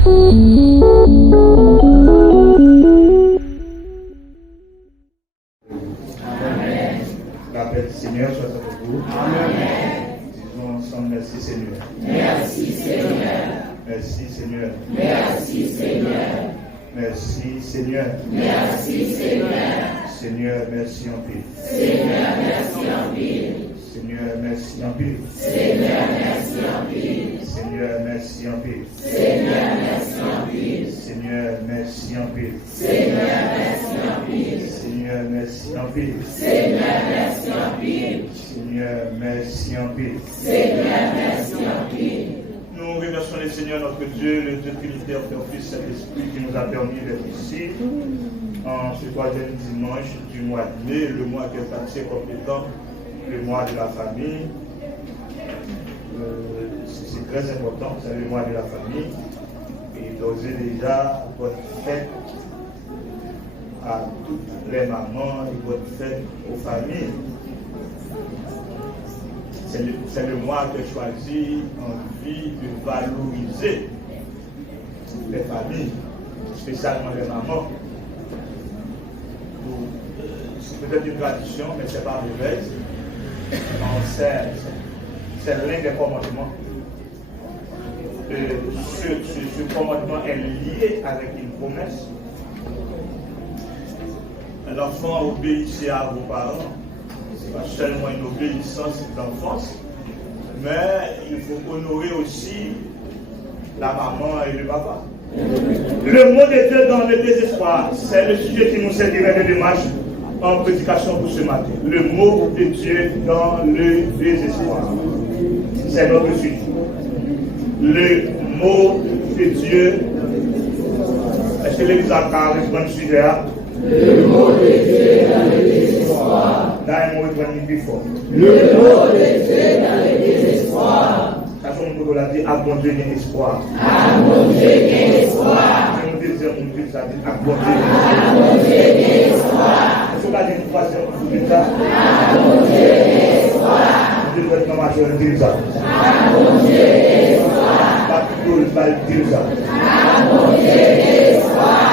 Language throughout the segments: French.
La paix du Seigneur soit avec vous. Amen. Disons ensemble, merci Seigneur. Merci Seigneur. Merci Seigneur. Merci Seigneur. Merci Seigneur. Merci Seigneur. Seigneur, merci en paix. Seigneur, merci en paix. Seigneur, merci en paix. Seigneur, merci en paix. Seigneur, merci en paix. Seigneur, merci en paix. Seigneur, merci en paix. Seigneur, merci en paix. Seigneur, merci en paix. Seigneur, merci en paix. Seigneur, merci en paix. Seigneur, merci en paix. Nous remercions le Seigneur notre Dieu, le Dieu Trinitaire, Père, Fils, Saint-Esprit, qui nous a permis d'être ici en ce troisième dimanche du mois de mai, le mois qui est passé compétent, le mois de la famille. C'est très important, c'est le mois de la famille. Et d'ores et déjà, bonne fête à toutes les mamans et bonne fête aux familles. C'est le mois que j'ai choisi en vie de valoriser les familles, spécialement les mamans. C'est peut-être une tradition, mais ce n'est pas mauvaise. C'est l'un des commandements. Ce commandement est lié avec une promesse. L'enfant obéissez à vos parents. Ce n'est pas seulement une obéissance d'enfance, mais il faut honorer aussi la maman et le papa. Le mot de Dieu dans le désespoir, c'est le sujet qui nous servirait de démarche en prédication pour ce matin. Le mot de Dieu dans le désespoir. C'est notre sujet. Le mot de Dieu. Est-ce que l'Église a carré ce bon sujet? Le mot de Dieu dans le désespoir. Là, un mot est plus fort. Le mot de Dieu dans le désespoir. Ça, son mot l'a dit, à bon Dieu, il y a espoir. À bon Dieu, il y a espoir. C'est mon deuxième mot, ça dit, à bon Dieu, il y a espoir. Est-ce qu'on a dit une troisième mot, ça? À bon Dieu, il y a espoir. Je dois être dans ma journée, dire ça. À bon Dieu, il y a espoir. Pas plutôt, il va dire ça. À bon Dieu, il y a espoir.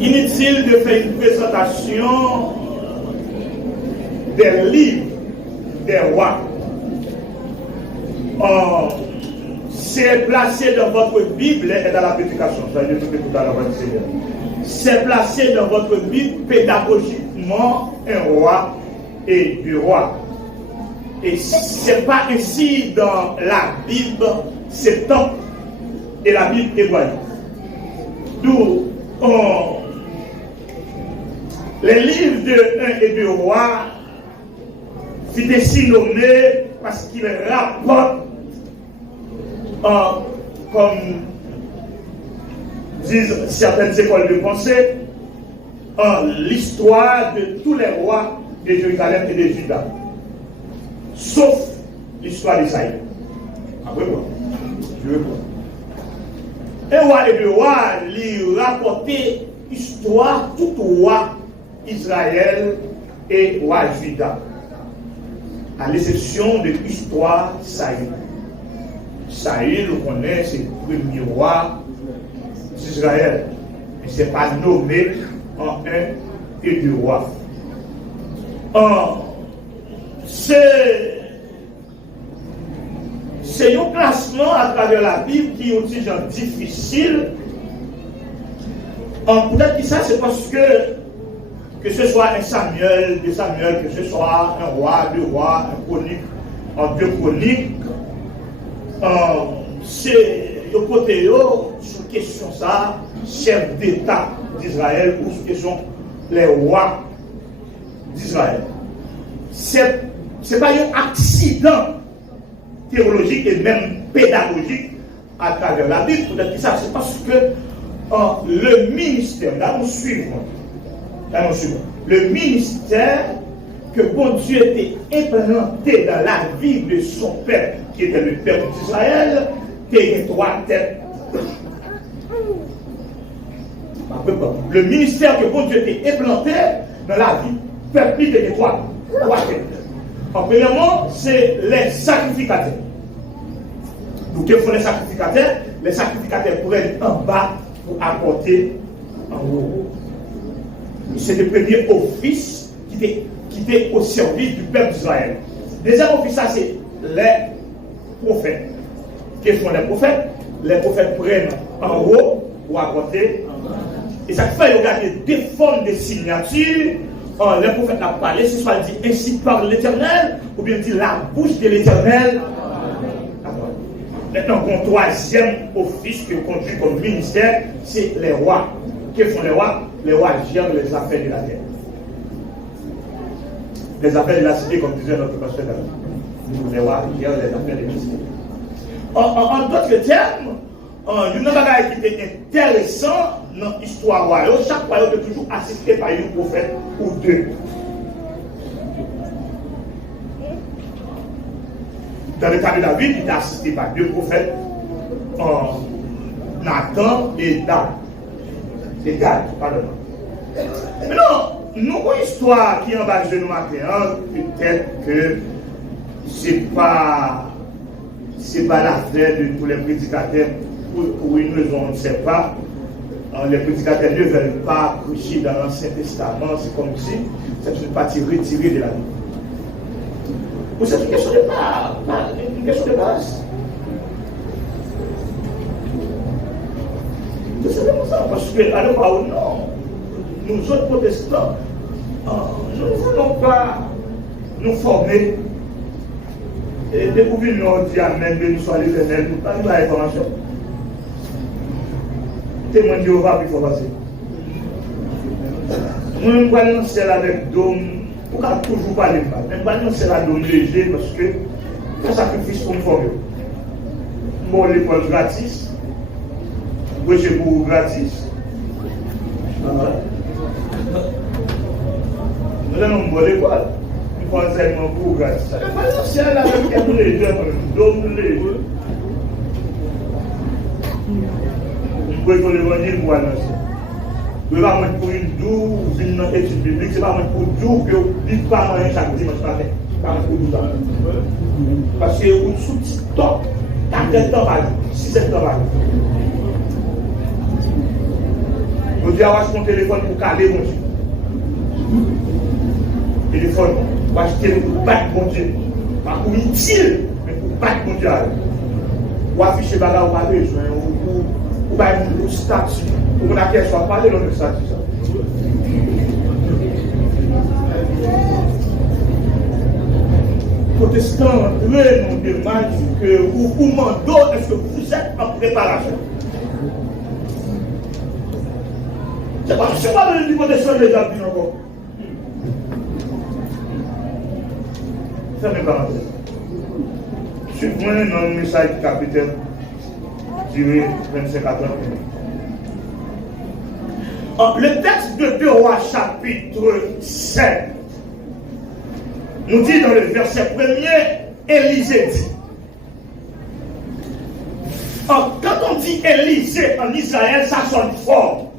Inutile de faire une présentation des livres des rois. C'est placé dans votre Bible et dans la prédication. Ça veut dire tout à l'heure, Seigneur. C'est placé dans votre Bible pédagogiquement un roi et deux rois. Et c'est pas ainsi dans la Bible septembre et la Bible hébraïque. D'où les livres de 1 et 2 rois furent ainsi nommés parce qu'ils rapportent, comme disent certaines écoles de pensée, l'histoire de tous les rois de Jérusalem et de Juda, sauf l'histoire d'Israël. Après quoi? Je veux voir. Un roi et deux rois lui rapportaient l'histoire tout roi Israël et roi Juda, à l'exception de l'histoire Saül. Saül, on connaît, c'est le premier roi d'Israël, mais ce n'est pas nommé en un et deux rois. C'est un classement à travers la Bible qui est aussi difficile. Peut-être que ça, c'est parce que ce soit un Samuel, de Samuel, que ce soit un roi, deux rois, un chronique, en deux chroniques, c'est le côté sur question ça, chef d'État d'Israël ou sur question les rois d'Israël. C'est pas un accident théologique et même pédagogique à travers la Bible. Peut-être que ça, c'est parce que le ministère, là nous suivons. Le ministère que bon Dieu était implanté dans la vie de son père, qui était le père d'Israël, était trois têtes. Le ministère que bon Dieu a implanté dans la vie fait plus de trois. En premièrement, c'est les sacrificateurs. Donc, que font les sacrificateurs? Les sacrificateurs prennent en bas pour apporter en haut. C'est le premier office qui était au service du peuple d'Israël. Deuxième office, ça c'est les prophètes. Que font les prophètes? Les prophètes prennent en haut pour apporter en bas. Et ça fait regarder des formes de signature. Les prophètes n'ont pas parlé, ce soit dit ainsi par l'Éternel, ou bien dit la bouche de l'Éternel. Maintenant, un troisième office que conduit comme ministère, c'est les rois. Que font les rois? Les rois gèrent les affaires de la terre. Les affaires de la cité, comme disait notre pasteur David. Les rois gèrent les affaires de la cité. En d'autres termes, une chose qui était intéressant dans l'histoire royale, chaque royaume est toujours assisté par un prophète ou deux. Dans le cas de David, il est assisté par deux prophètes, Nathan et Gad. Pardon. Maintenant, nous avons une histoire qui est en bas de nous matin, peut-être que c'est pas l'affaire de tous les prédicateurs, pour une raison, on ne sait pas. Les prédicateurs ne veulent pas prêcher dans l'Ancien Testament, c'est comme si c'est une partie retirée de la Bible. C'est une question de base. C'est simplement ça, parce que, à l'heure non, nous autres protestants, nous ne voulons pas nous former et découvrir nos dieux, même que nous soyons l'éternel, nous pas nous avoir information. Témoin de Jéhovah, il faut passer. Nous ne pouvons pas lancer avec dôme. Pourquoi toujours parler de ça? Même pas c'est la donne léger parce que c'est un sacrifice pour nous former. Bon, l'école gratis. Oui, c'est pour gratis. Nous allons bon l'école. Nous faisons enseignement pour gratis. C'est la donne léger. Donne léger. Nous pouvons l'évangile pour annoncer. Nous ne pouvons pas pour une douce, une étude biblique, ce n'est pas pour douce que vous ne pas manger chaque dimanche matin. Pas pour 12 ans. Parce que vous sous TikTok, 4 ans par jour, 6 ans par jour. Vous dites avoir son téléphone pour caler mon Dieu. Téléphone, vous achetez pour battre mon Dieu. Pas pour utile, mais pour battre mon Dieu. Vous affichez bagarre, vous avez besoin, vous avez un statut. Pour laquelle soit parlé dans le statut. Protestants, très nous demandent que vous demandez est-ce que vous êtes en préparation. C'est pas si pas le niveau de son déjà bien encore. Fermez parenthèse. Suivez-moi dans le message du capitaine, duré 25 à 30 minutes. Le texte de 2 Rois chapitre 7 nous dit dans le verset 1er, Élisée dit. Quand on dit Élisée en Israël, ça sonne fort.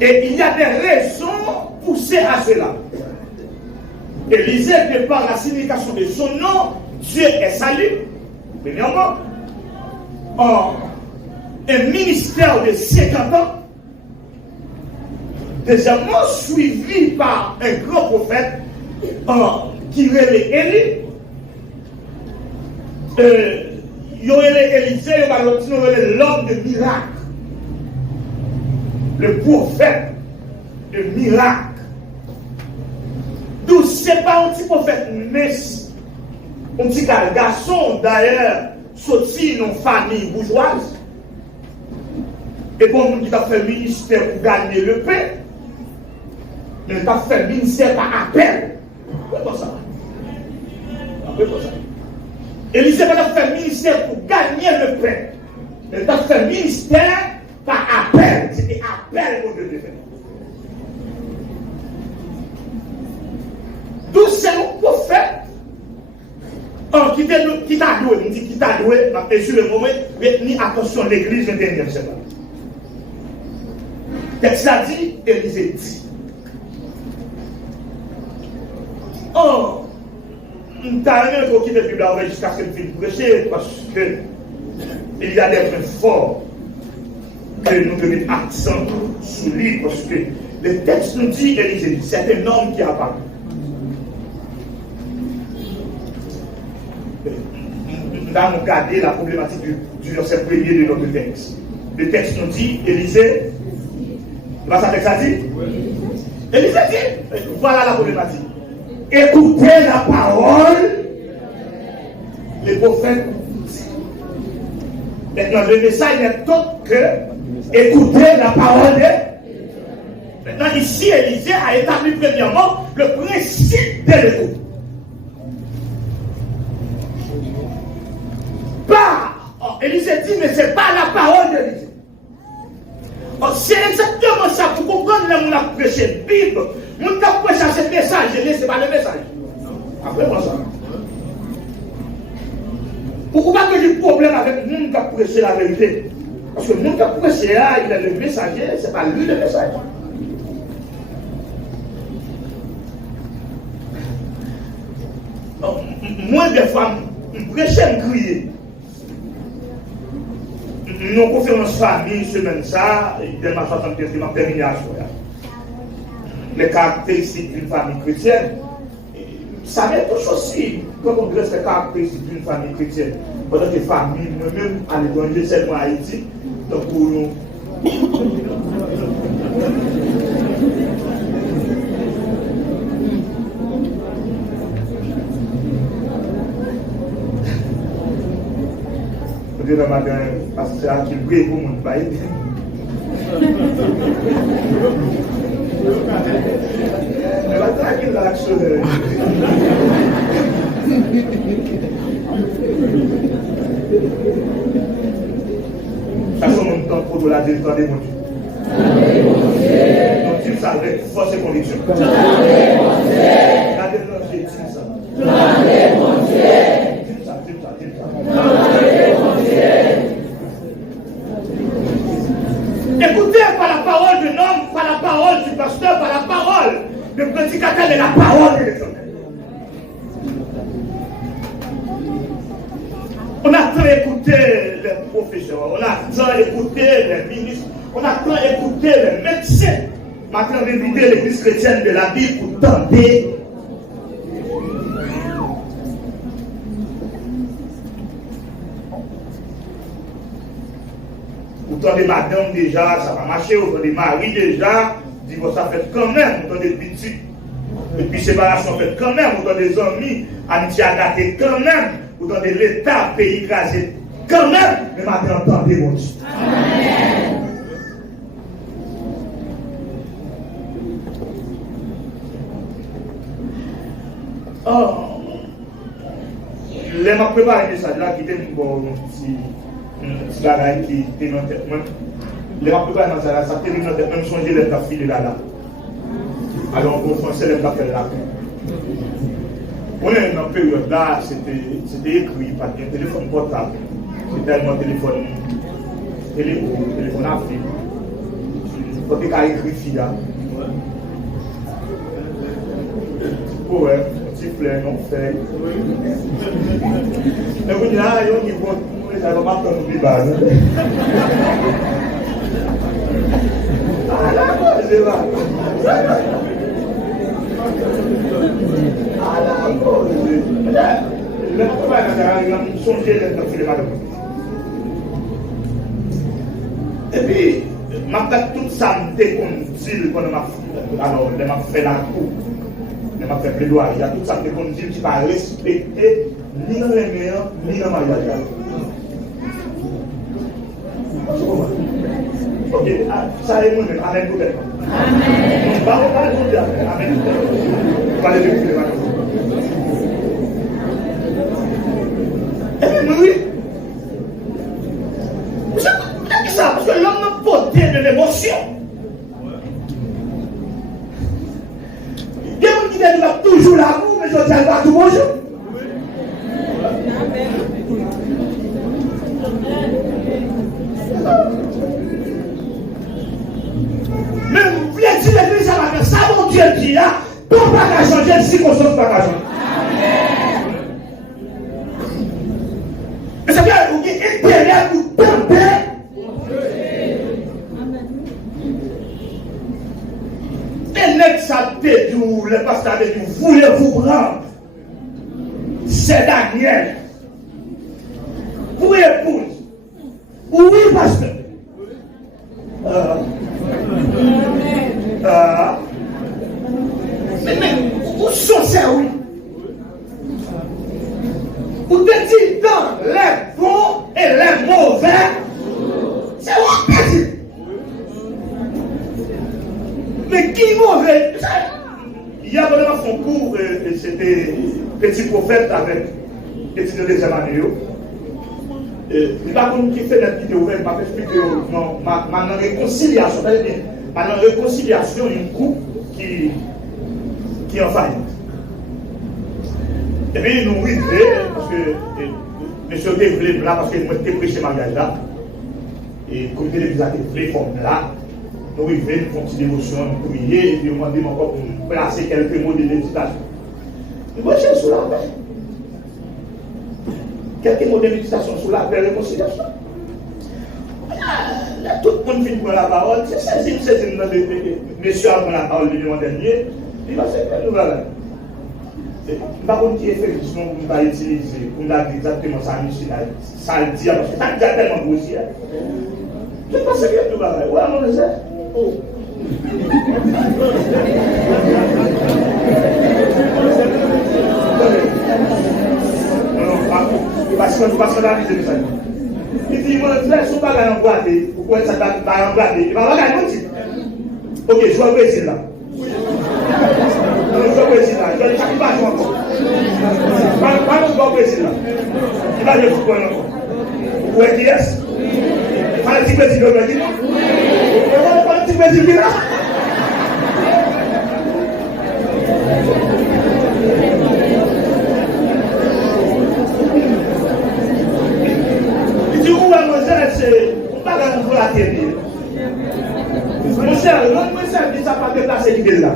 Et il y a des raisons poussées à cela. Élisée, de par la signification de son nom, Dieu est salut. Premièrement, un ministère de 50 ans. Deuxièmement, suivi par un grand prophète qui relève Élie. Il y aurait Élisée, il y aurait l'homme de miracle. Le prophète de miracle. D'où c'est pas un petit prophète, mais un petit garçon d'ailleurs, sorti dans une famille bourgeoise. Et bon, nous qui a fait ministère pour gagner le pain. Mais il a fait ministère par appel. Pourquoi ça? Pourquoi ça? Élisée n'a pas fait ministère pour gagner le pain. Mais il a fait ministère par appel. C'était appel au Dieu de faire. D'où c'est le prophète qui t'a doué. On dit qui t'a doué. Et sur le moment, mais ni attention l'église du dernier siècle. Texte ça dit, Élisée dit. Oh, t'as rien qu'on quitte la Bible jusqu'à ce que je prêcher parce que il y a des points forts que nous devons mettre accent sur lui parce que le texte nous dit, Élisée dit, c'est un homme qui a parlé. Nous allons regarder la problématique du verset premier de notre texte. Le texte nous dit, Élisée, voilà ça que ça dit? Élisée dit, voilà la problématique. Écoutez la parole, les prophètes. Maintenant, le message n'est autre que écouter la parole de. Maintenant, ici, Élisée a établi premièrement le principe de l'écoute. Élisée dit, mais ce n'est pas la parole d'Élisée. C'est exactement ça pour comprendre là où on a prêché la Bible. On a prêché ce message, ce n'est pas le message. Après, moi, ça. Pourquoi que j'ai problème avec le monde qui a prêché la vérité? Parce que le monde qui a prêché là, il est le messager, ce n'est pas lui le message. Moi, des fois, je prêchais, je criais. Nous avons conférence famille, semaine ça, dès ma 75e terminé à soi. Les caractéristiques d'une famille chrétienne, ça m'est toujours aussi, quand on dresse les caractéristiques d'une famille chrétienne, pendant que famille, moi-même, à l'évangile, seulement à Haïti, donc pour nous. Le matin, parce que c'est un qui brille pour mon pays. Elle va tranquille là, action. Ça, c'est mon temps pour la dire, attendez, mon Dieu. Donc, tu savais, force et conviction. Regardez, non, j'ai dit ça. Regardez, mon Dieu. Dis ça. Écoutez par la parole de l'homme, par la parole du pasteur, par la parole du prédicateur de la parole de l'Éternel. On attend écouter les professeurs, on attend écouter les ministres, on attend écouter les médecins. Maintenant, d'éviter l'église chrétienne de la Bible pour tenter. Autant des madames déjà, ça va marcher, autant des maris déjà, divorce ça fait quand même, autant des petits. Et puis séparation fait quand même, autant des amis, amitié à gâter quand même, autant de l'État, pays écrasé quand même, mais maintenant entendez mon Dieu. Amen. Oh, les m'a préparé un message là qui était un petit bagage qui était dans la tête. Les m'a préparé un message là, ça était dans la tête, même changer les tas filés là. Alors en français, les tas fait là. On est dans une période là, c'était écrit par un téléphone portable. C'était un téléphone Afrique. Quand tu as écrit là. Ouais, petit plein, non fait. Mais vous dites, ah, il y a un bon, ça va pas comme une base. Ah, là, c'est là. Ah, là, c'est là. Le problème, c'est que songer les madame. Et puis, ma toute ça me déconduit quand je m'a fait la coupe. Je m'a fait plaidoyer. Il y a tout ça qui conduit qui ne va respecter ni dans les meilleurs, ni dans le mariage. Ok, ça est moi-même. Amen peut-être. Amen. On va parler de Dieu. Amen. On va parler de Dieu. Eh bien, oui. Vous savez ça, parce que l'homme n'a pas de l'émotion. Il va toujours l'amour, mais je ne pas tout bonjour. Dieu dit là, tout pas qu'à changer, le circonstance pas qu'à changer. Mais ça veut dire qu'il y a intérêt pour tenter. Et net ça te dit, le pasteur te dit, voulez-vous prendre? C'est Daniel. Pour épouse. Oui, pasteur. Mais où sont ces oui? Où te dit dans les bons et les mauvais? C'est où te dit? Mais qui mauvais? Il y a vraiment son cours, et c'était petit prophète avec étudiant de deuxième année. Il n'y a pas qui fait des vidéos, il m'a expliqué non, ma réconciliation, ma réconciliation, une coupe qui est en faillite. Et puis nous arrivons, parce que M. Devlé là, parce que moi j'étais prêché mariage là, et le comité de l'église a été comme là, nous arrivons, nous faisons une petite dévotion, nous prions, et puis on m'a demandé encore pour placer quelques mots de méditation. Et moi j'ai sur la paix. Quelques mots de méditation sur la paix et la réconciliation. Là, tout le monde finit par la parole. C'est ça, monsieur a pris la parole le mois dernier. Il va se faire une nouvelle. Par contre, qui est fait, sinon, on va utiliser, on a dit exactement ça, ça le dit, parce que ça le dit tellement grossier. Je pense que c'est une nouvelle. Ouais, on le sait. Oh. Parce que la vie de ça. Il dit, moi, je ne suis pas en boîté. Pourquoi ça va en boîté? Il va pas gagner. Ok, je vois le Brésil là. Je vois le Brésil là. Je vais le pas encore. Pas le Brésil là. Il va le football encore. Vous pouvez dire yes? Pas le petit Brésil là. Pas le petit Brésil là. On va pas nous la télé. Mon cher, l'autre service n'a pas déplacé l'idée là.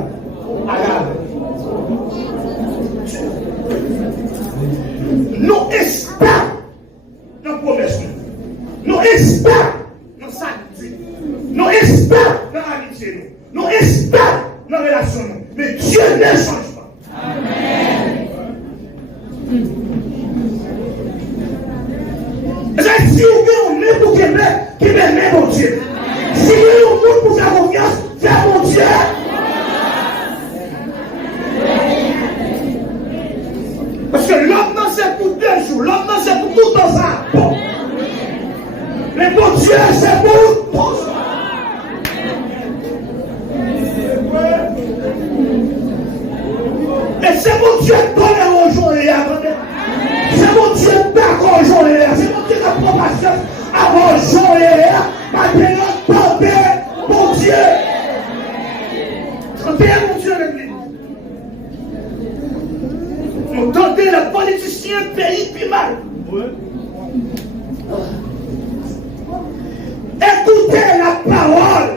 Nous espérons dans la promesse. Nous espérons dans la sainteté. Nous espérons dans l'amitié. Nous espérons dans la relation. Mais Dieu ne change pas. Amen. Si vous voulez pour qui m'aime mon Dieu. Si vous voulez pour faire confiance, faire mon Dieu. Parce que l'homme non c'est pour 2 jours, l'homme non c'est pour tout dans ça. Bon. Mais mon Dieu c'est pour tout ça. Mais c'est mon Dieu qui donne aux jours et attendez. C'est mon Dieu d'accord aux jours et c'est mon Dieu qui a compassion avant aux jours et maintenant tentez mon Dieu. Tentez mon Dieu l'église. Nous tentez le politicien pays puis mal. Écoutez la parole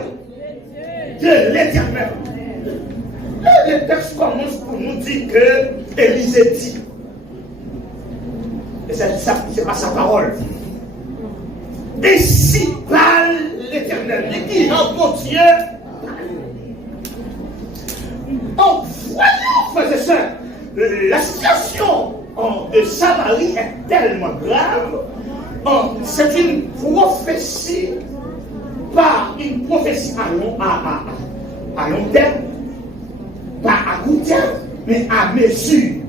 de l'Éternel. Le texte commence pour nous dire que Élisée dit. Et c'est pas sa parole. Et si parle l'Éternel, il dit, oh mon Dieu, en voyant, frères et sœurs, la situation de Samarie est tellement grave, c'est une prophétie, pas une prophétie à long terme, pas à court terme, mais à mesure.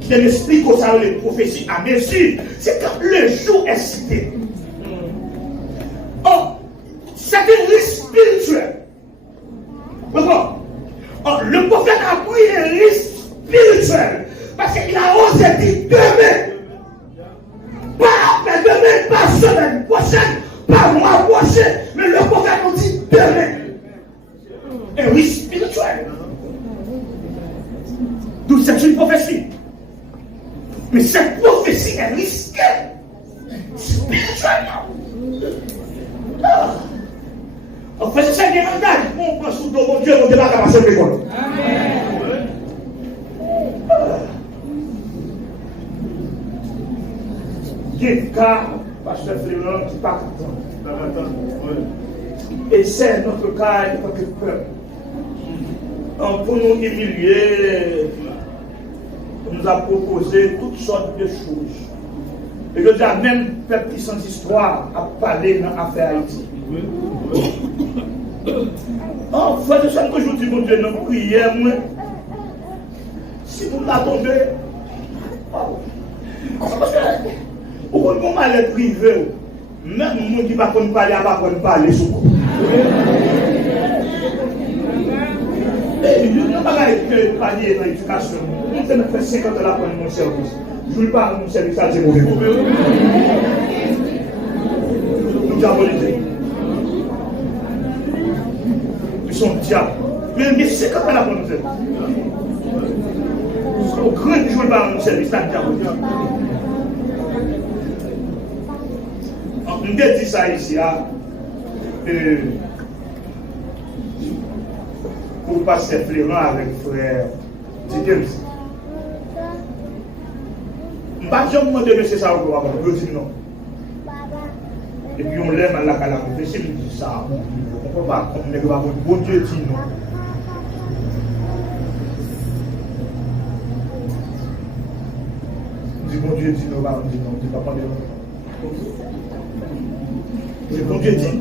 Qui m'explique au salon les prophéties à mesure, c'est quand le jour est cité. Oh, c'est un risque spirituel. Pourquoi? Oh, le prophète a pris un risque spirituel parce qu'il a osé dire demain. Pas après demain, pas semaine prochaine, pas mois prochain, mais le prophète nous dit demain. Un risque spirituel. Donc c'est une prophétie. Mais cette prophétie est risquée spirituellement. En fait, c'est ça qui un engagement pour sous ton Dieu, on ne va pas passer l'école. Il y a des cas, pasteur Fléron, qui ne pas content. Et c'est notre cas en tant que peuple. Pour nous humilier, on nous a proposé toutes sortes de choses. Et je dis à même peuple qui sans histoire à parler dans l'affaire Haïti. En fait, je sais que je dis, mon Dieu, nous prions, moi. Si vous m'attendez, parce que, au bout de mon mal privé, même le monde qui ne va pas parler, va pas parler sur vous. Et je ne vais pas parler dans l'éducation. Je ne fais 50 ans pour mon service. Je ne veux pas mon service à 0. Nous avons l'idée. Ils sont diables. Mais 50 ans pour mon service. Au grand jour, je ne veux pas mon service à 0. On dit ça ici. Pour passer Fléron avec frère Dickens. Je ne vais pas demander de ça au gouvernement, je dis non. Et puis on l'aime à la calamité, si on dit ça, on ne peut pas comme le gouvernement, bon Dieu dit non. On dit bon Dieu dit non, on dit non, on dit pas parler non. C'est bon Dieu dit.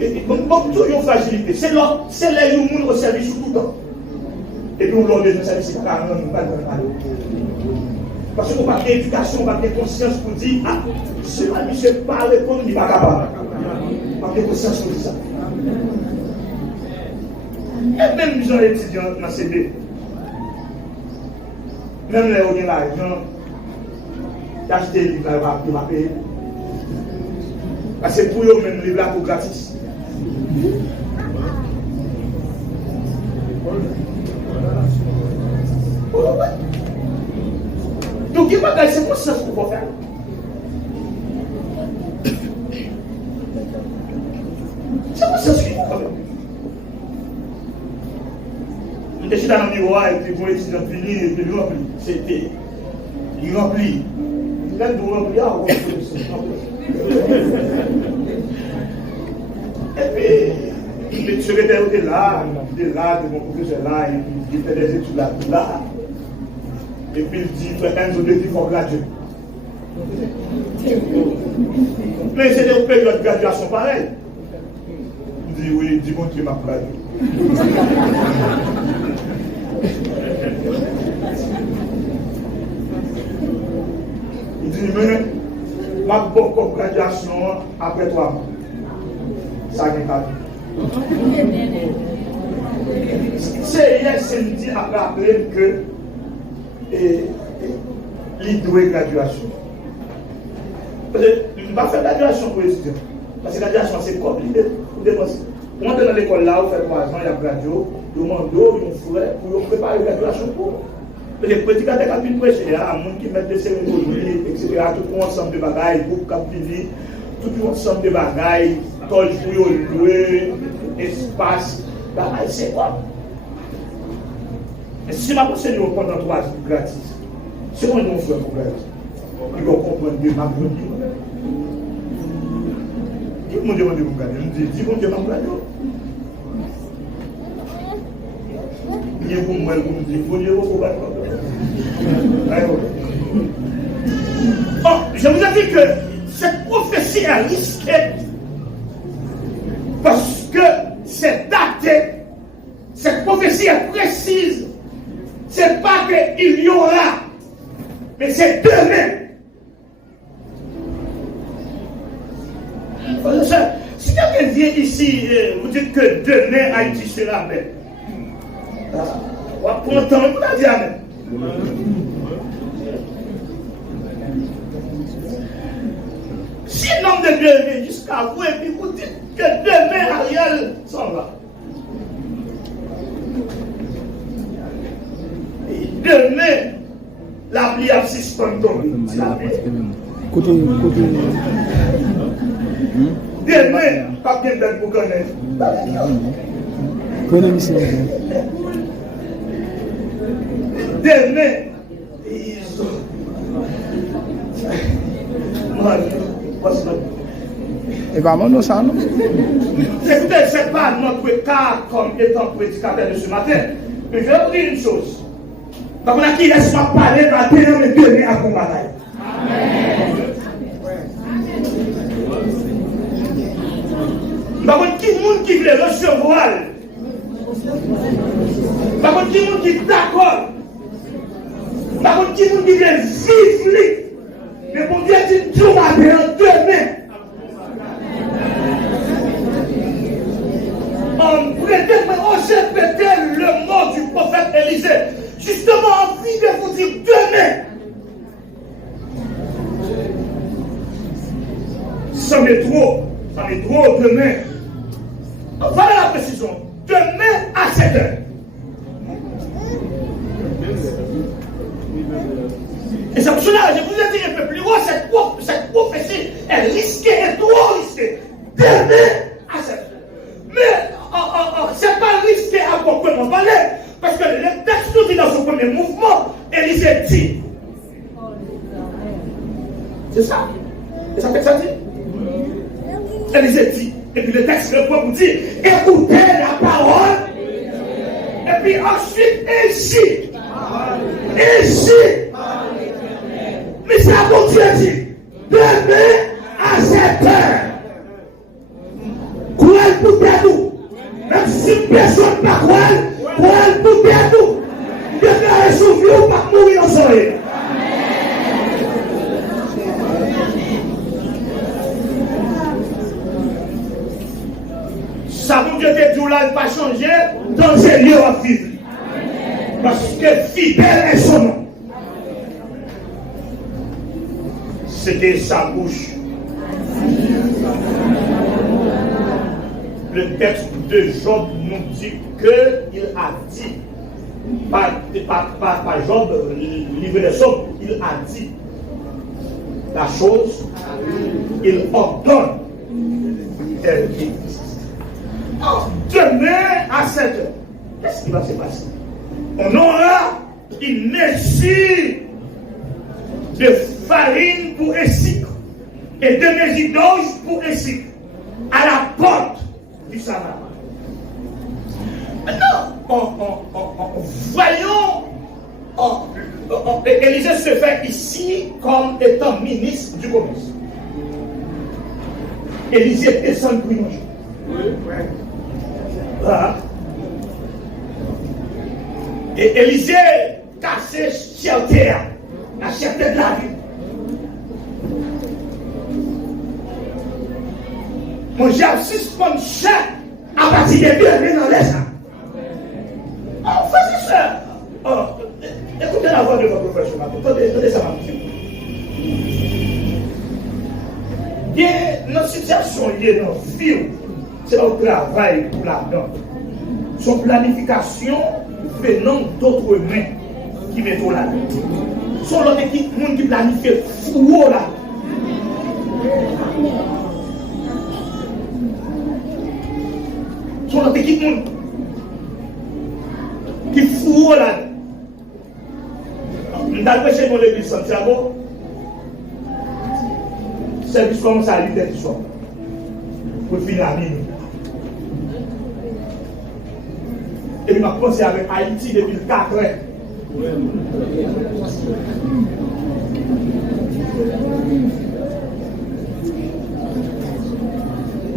Et comme tout une fragilité, c'est là, c'est là où nous au service tout le temps. Et puis on l'a besoin de service, c'est pas nous pas de parler. Parce qu'on n'a pas d'éducation, on n'a pas de conscience pour dire, ah, si ma monsieur parle, répondre, il n'est pas capable. On n'a pas de conscience pour dire ça. Et même les gens étudiants dans CD, même les gens qui ont l'argent, d'acheter des livres, ils vont payer. Parce que pour eux, même les livres pour gratis. Donc, il va gagner ses consciences pour pouvoir faire. C'est conscience qu'il faut faire. Je suis dans le miroir et puis mon étudiant fini et puis il remplit. C'était. Il remplit. Il a le droit de remplir. Et puis, le secrétaire était là, de mon professeur là, il fait des études là. Et puis il dit, frère, nous devons faut graduer. Mais c'était une période de graduation pareille. Il dit, oui, dis bon Dieu m'a gradué. Il dit, mais, ma bonne graduation après 3 mois. Ça n'est pas tout. C'est hier samedi après rappeler que il doit graduation. Parce que il ne va pas faire graduation pour les étudiants. Parce que la graduation c'est compliqué pour dépenser. On est dans l'école là, on fait 3 ans, il y a gradué, il y a un dos, il y a un frère, pour préparer la graduation pour. Les prédicateurs qui prêchent, il y a un monde qui met des cérémonies, etc. Tout ensemble de bagailles, groupe Capini, tout ensemble de bagailles, tol pour louer, espace, bagailles, c'est quoi? Mais si ma pensée nous pendant 3 jours gratis, c'est moi qui fait pour gratis. Il va comprendre que ma bonne Qui m'a demandé de garder? Je dis, dis bon Dieu, ma radio. Il est pour moi, il me dit, bon Dieu, vous va je vous ai dit que cette prophétie est risquée parce que c'est daté, cette prophétie est précise. C'est pas qu'il y aura, mais c'est demain. Si quelqu'un vient ici, vous dites que demain Haïti sera belle. On va prendre le temps, vous allez dire amen. Si l'homme de Dieu vient jusqu'à vous et puis vous dites que demain Ariel s'en va. Demain, la pluie a suspendu. Demain, pas bien d'être pour connaître. Connaissez. Demain, ils ont. Et comment nous ça, non? Écoutez, ce n'est pas notre cas comme étant prédicateur de ce matin. Mais je vais vous dire une chose. Par contre, qui laisse-moi parler matin, mais demain à combattre. Par contre, qui monde qui veut recevoir? Par contre, qui monde qui est d'accord? Par contre, qui monde qui veut vivre? Mais pour Dieu dit tout matin, demain. On prétend, on répéter le mot du prophète Élisée. Justement, envie de vous dire demain. Ça m'est trop demain. Voilà la précision. Demain à 7 heures. Et c'est pour cela que je vous ai dit un peu plus haut, cette prophétie est risquée, est trop risquée. Demain à 7 heures. Mais c'est pas risqué à proprement parler, parce que le texte nous dit dans son premier mouvement, Élisée dit. C'est ça. Et ça fait que ça dit. Élisée dit. Et puis le texte reprend pour dire, écoutez la parole. Et puis ensuite, ici. Mais c'est à mon Dieu dit, demain à 7 heures. Croyez pour nous. Même si personne ne croit, croyez pour nous. Déclarez sur vous ou pas mourir en soleil. Ça vous dit que Dieu n'a pas changé, dans ces lieux à vivre. Parce que fidèle est son nom. C'était sa bouche. Le texte de Job nous dit qu'il a dit, par Job, livre des Psaumes, il a dit la chose, il ordonne. Demain à 7 heures, qu'est-ce qui va se passer? On aura une mesure de farine pour un cycle et de mésidose pour un cycle à la porte du Samara. Maintenant, voyons, Élisée se fait ici comme étant ministre du commerce. Élisée descend pour manger. Voilà. Et Élisée cassait sur terre, la cherté de la vie. Mon j'ai suspendu ça à partir de 2 dans l'Est. Frères et sœurs, écoutez la voix de votre frère ce matin. Attendez ça, ma musique. Il y a notre situation, il y a notre vie, c'est au travail pour la donne. Son planification venant d'autres mains qui mettent au là. Son l'autre équipe qui planifie fou là. Son l'autre équipe qui fou là. Nous avons prêché dans l'église Santiago. Le service commence à 8h du soir. Pour finir à minuit. Et puis, je vais commencer avec Haïti depuis 4 ans.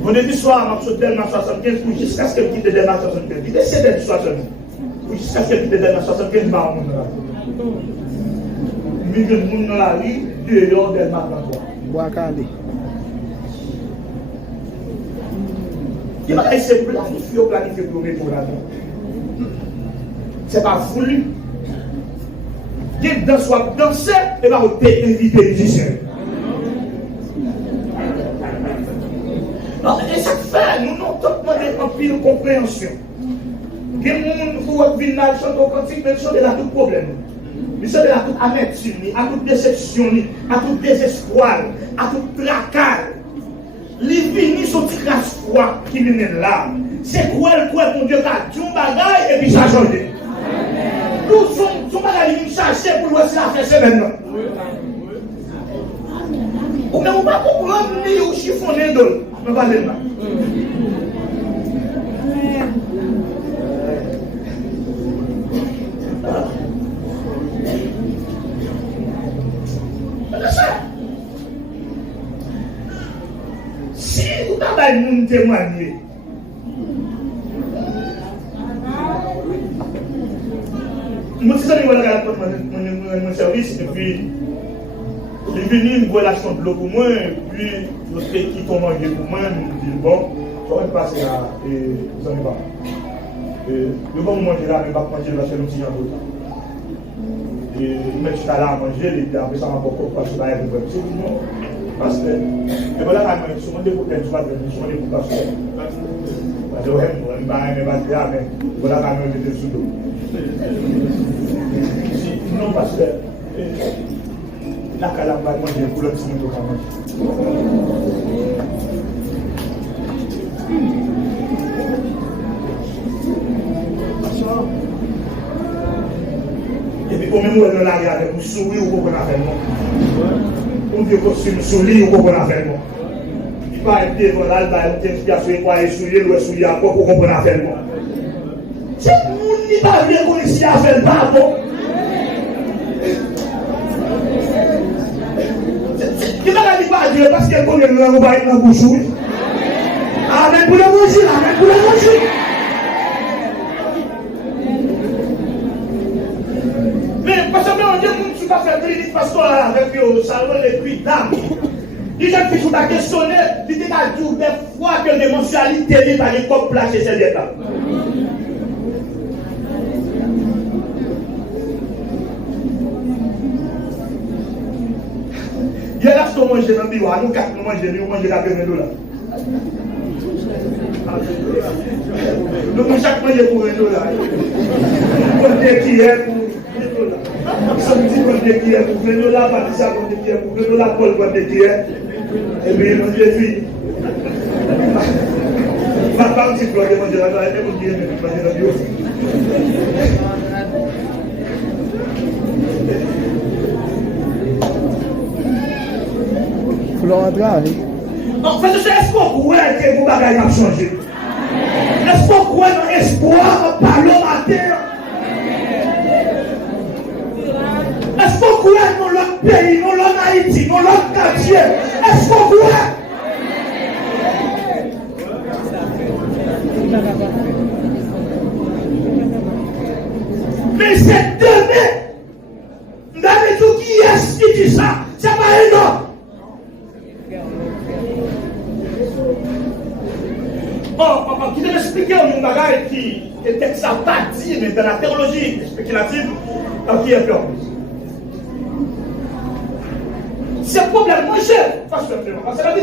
Vendredi soir, je suis dans 75 pour jusqu'à ce que je quitte le dernier 75. Il essaie d'être 60. Pour jusqu'à ce que je quitte le dernier 75, je vais à milieu de monde dans la rue, dehors del matin. Bois-Calais. Il va essayer de planifier pour mettre là. C'est pas voulu. Il dans soit danser et va vous inviter les musiciens. Et ça fait, nous n'avons pas demandé en pile compréhension. Il y a des gens qui viennent là, chanter au cantique, mais ils sont de là tout problème. Ils sont de là toute amertume, à toute déception, à tout désespoir, à tout tracas. il vient sur cette grâce foi qui vient là. C'est quoi mon Dieu, qu'a dit un bagage et puis ça change. Nous sommes bagage qui chercher pour voir si la fait maintenant. Ou même on pas comprendre ni au chiffonner d'eau. Mais pas de là. Si vous n'avez pas témoigner, moi je suis mon service et puis il est venu une relation de l'eau pour moi et puis notre équipe a mangé pour moi, il me dit bon, je vais passer là et vous en pas. Le bon manger là, mais pas manger là, c'est le petit en et mais je suis allé à manger, et après ça m'a beaucoup passé là et puis c'est bon. Parce que, et voilà, quand je suis demandé pour qu'elle soit venue, je suis demandé pour qu'elle soit venue. Parce que, je ne vais pas dire, mais voilà, quand même, j'étais sous l'eau. Non, parce que, la calamité, moi, j'ai pour le petit monde quand même. Et puis, au même moment, on a regardé pour sourire ou pour qu'on a fait non. On dit costume soulier ou qu'on a fait moi. Il ne pas être devant là, il va être inspiration et quoi, et soulier ou soulier à quoi pour qu'on a fait moi. C'est le monde qui va bien qu'on ici a fait pas bon. Qui va dire pas Dieu parce qu'elle connaît le langue dans la bouche. Amen pour le manger, amen pour le manger. Mais parce que on dit que tu vas faire clinique pastorale avec le salon et puis dames. Il y a qui sont à questionner, il dit à dire des fois que les mensualités par les copes placés ces états. Il y a là ce qu'on mange dans le bureau, nous quatre nous mangeons la $20. Nous mangeons chaque manger pour $1. Pour qui est pour samedi quand il y a pour venir là, Patricia quand il y a pour venir là, Paul quand il y a, et puis mon Dieu fille. Ma femme s'y bloque, mon Dieu, elle va être mon Dieu, mais pas de Dieu. Faut leur entrer. En fait, c'est l'espoir pour que vos bagages ont changé. L'espoir pour un espoir en parlant à terre. Est-ce qu'on croit dans l'autre pays, dans l'autre Haïti, dans l'autre quartier? Est-ce qu'on croit? Mais c'est donné. Vous avez tout qui est-ce qui dit ça? C'est pas énorme. Bon, qui devait expliquer un bagage qui était ça pas dit, mais dans la théologie spéculative, qui est peur. C'est problème manger, parce que ça veut dire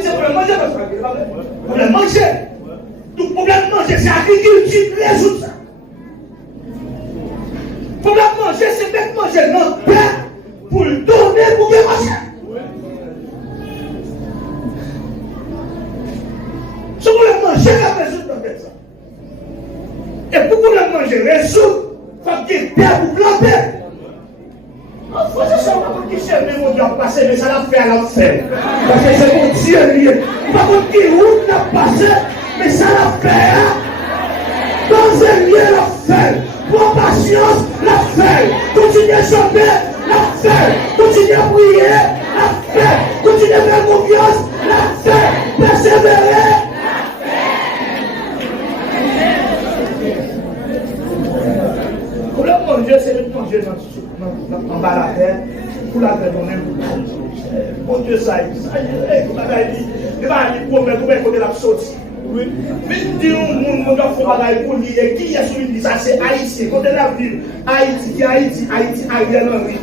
c'est problème manger, parce que c'est problème manger. Tout problème manger, c'est l'agriculture qui résout ça. Problème manger, c'est mettre manger dans le pain pour le donner pour bien manger. Ce problème manger, la résout dans ça. Et pour problème manger, résout, il faut qu'il y ait terre pour planter. Il faut que ça soit qui cherche mon Dieu à passer, mais ça l'a fait à la faire. Parce que c'est mon Dieu lié. Pas contre qui route n'a passé, mais ça l'a fait. Dans un lieu, la fait. Pour patience, la fait. Continuez à chanter, la fait. Continuez à prier, la fait. Continuez à faire confiance, la fait. Persévérer. Pour le manger, c'est le manger en bas la terre, pour la terre, on aime. Mon Dieu, ça y est, il va aller pour me côté la sortie. Mais dis on doit faire bagaille pour lui, et qui est celui qui dit ça, c'est Haïti, côté la ville, Haïti, Ariel Henry.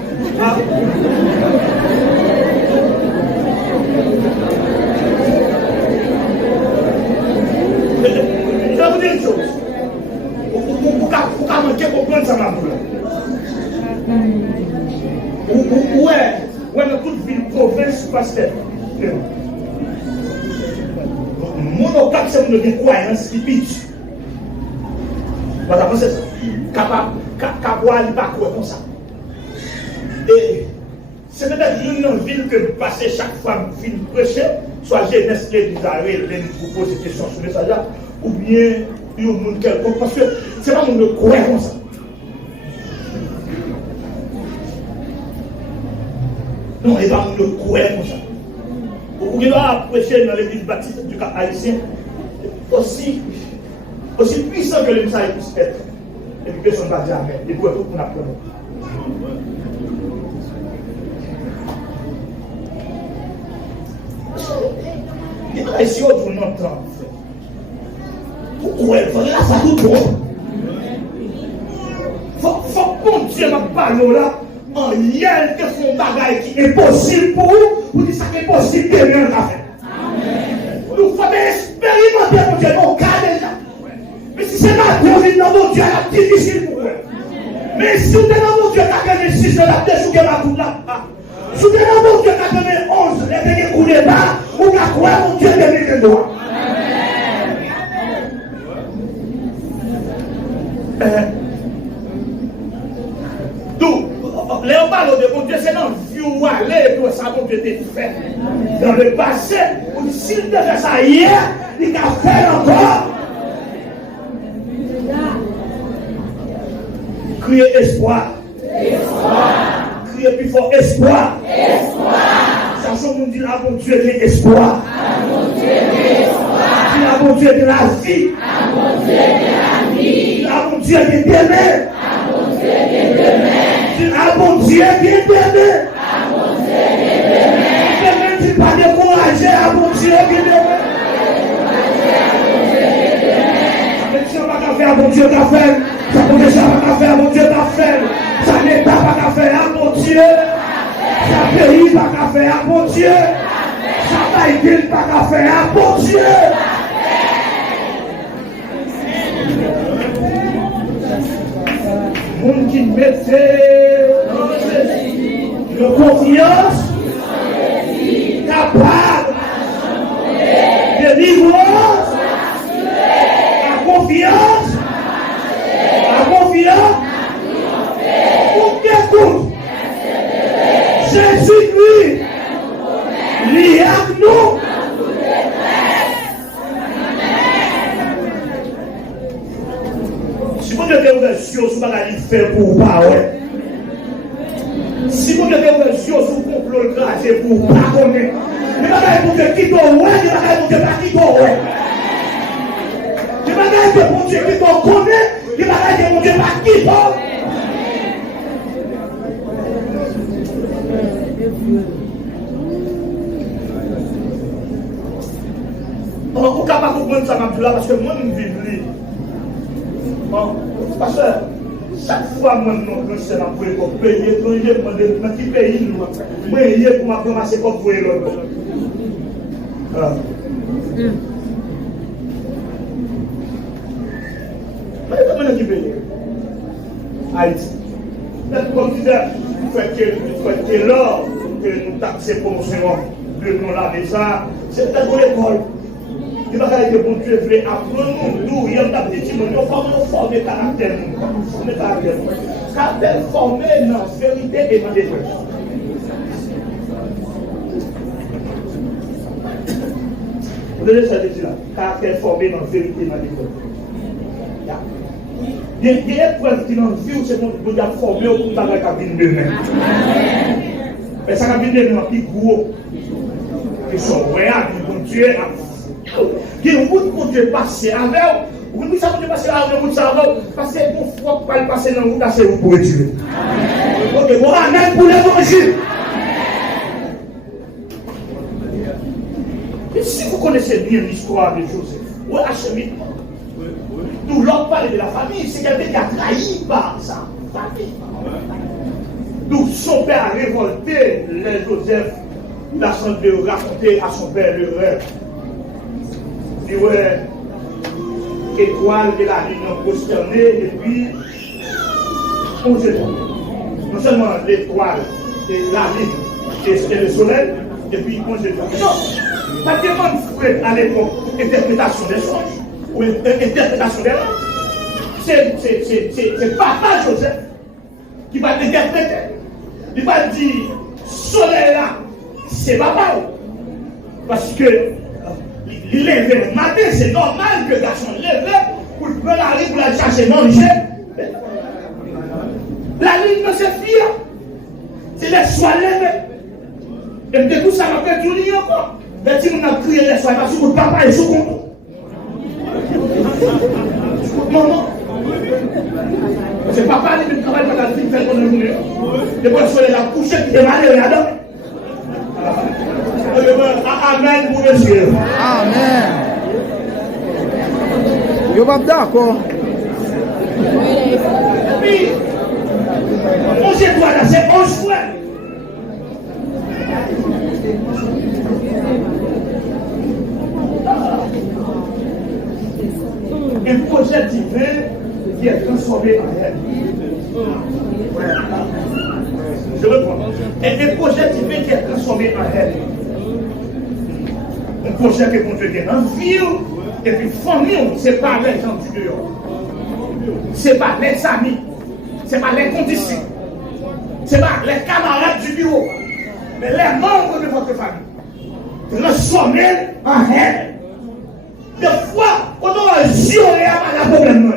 Je vais vous dire une chose. Pour manquer comprendre ça, ma boule. Ouais, dans toute ville, province, pasteur. parce que nous avons une croyance qui pitch. Vous avez pensé ça? Capable de pas croire comme ça. Et c'est peut-être une ville que nous passons chaque fois que nous finissons prêcher, soit jeunesse et Israël, nous posons des questions sur le message là, ou bien il y a un monde quelconque, parce que c'est pas monde qui croit comme ça. Non, il n'y a pas monde qui croit comme ça. Ou qui doit prêcher dans l'église baptiste du Cap haïtien, aussi puissant que le message puisse être. Et puis personne ne va dire amen. Et pour tout qu'on apprend. Il y a ici autre entend. Pourquoi elle là ça tout trop? Faut que Dieu m'a parlé là. En lien de son bagage qui est possible pour vous dire ça qui est possible de rien à faire. Nous faut expérimenter mon Dieu, mon cas déjà. Mais si c'est pas Dieu, dans mon Dieu, c'est difficile pour vous. Mais si vous êtes dans mon Dieu, qui a gagné 6 de la tête, vous avez tout là. Si vous êtes dans mon Dieu, qui a gagné 11, les avez coulé bas, vous avez croire mon Dieu de les droits. Donc, les parle de mon Dieu, c'est dans le vieux où aller, tout ça, mon Dieu, était fait. Dans le passé, on dit, s'il te fait ça hier, il t'a fait encore. Criez espoir. Espoir. Criez plus fort espoir. Espoir. Sachant qu'on dit, là, mon Dieu, est espoir. Mon Dieu, est espoir. Là, mon Dieu, est la vie. Mon Dieu, est la vie. Là, mon Dieu, est demain. Mon Dieu, est demain. Ah mon Dieu, bien aimé. Ah mon Dieu, bien aimé. Même si pas découragé, ah mon Dieu, bien aimé. Même si on n'a pas faire, mon Dieu, qu'a fait. Ça peut déjà pas faire, mon Dieu, qu'a fait. Ça n'est pas qu'à faire, ah mon Dieu. Ça pays pas qu'à faire, ah mon Dieu. Ça taille pas qu'à faire, ah mon Dieu. Monde qui mettait de confiance, capable, de délivrance, la confiance, pour qu'écoute, Jésus-Christ, lié à nous. Si vous devez ouvrir les yeux, vous allez faire pour vous pas. Si vous devez ouvrir les yeux, vous complot le craser pour vous pas connaître. Mais vous allez vous dire qui t'en ouais, vous allez vous dire qui t'en ouais. Vous allez vous dire qui t'en connaît, vous allez vous dire qui t'en. On est capable de comprendre ça là parce que moi, je vis libre. Parce que chaque fois que je suis pour payer, dans quel pays je payer pour m'amasser comme vous l'autre. Mais comment tu payes Haïti. Comme tu disais, il faut que l'or, que nous taxons pour nous laver ça, c'est peut-être pour l'école. Il va falloir que bon Dieu voulait apprendre nous, il y a un petit monde, il faut former caractère, caractère formé dans la vérité et dans les vérités. Vous devez ça dire là, caractère formé dans la vérité et dans les vérités. Il y a des épreuves qui dans la vie où c'est qu'on doit former au coup avec la vie de demain. Mais ça va venir de plus gros. Ils sont réels, bon Dieu. Qui est où Dieu passer avec vous, vous savez Dieu passer avec vous, parce que pour fois pas le passer dans vous, c'est vous pour tuer. Ok, bon, amen pour l'évangile. Mais si vous connaissez bien l'histoire de Joseph, ou l'acheminement, nous l'on parle de la famille, c'est quelqu'un qui a trahi par sa famille. Donc son père a révolté les Joseph, il a de raconter à son père le rêve. Il ouais, étoile de la ligne prosternée et puis on se trompe. Non seulement l'étoile et la ligne et le soleil et puis on se trompe. Non, pas tellement de fouet à l'époque. interprétation des songes, ou interprétation des rêves. C'est papa Joseph qui va interpréter. Il va dire, soleil là, c'est papa. Parce que il lève le matin, c'est normal que le garçon lève pour prendre la rue pour la chercher manger. La ligne de cette fille, c'est les soins levés. Et de tout ça, on peut tout dire encore. Mais si on a crié les soins, parce que papa est sous compte. Maman. C'est papa qui travaille par la fille, fait qu'on est venu. Et pour soleil la couche qui est malade, là-dedans. Amen pour monsieur. Amen. Yo pas d'accord. Puis, on se doit là, c'est 11 fois. Un projet divin qui est transformé en réel. Je reprends. Un projet divin qui est transformé en réel. Un projet que mon Dieu est dans vie, et puis famille, c'est pas les gens du dehors. C'est pas les amis. C'est pas les conditions. C'est pas les camarades du bureau. Mais les membres de votre famille. Transformés en réel. Des fois, on doit jurer à la problème.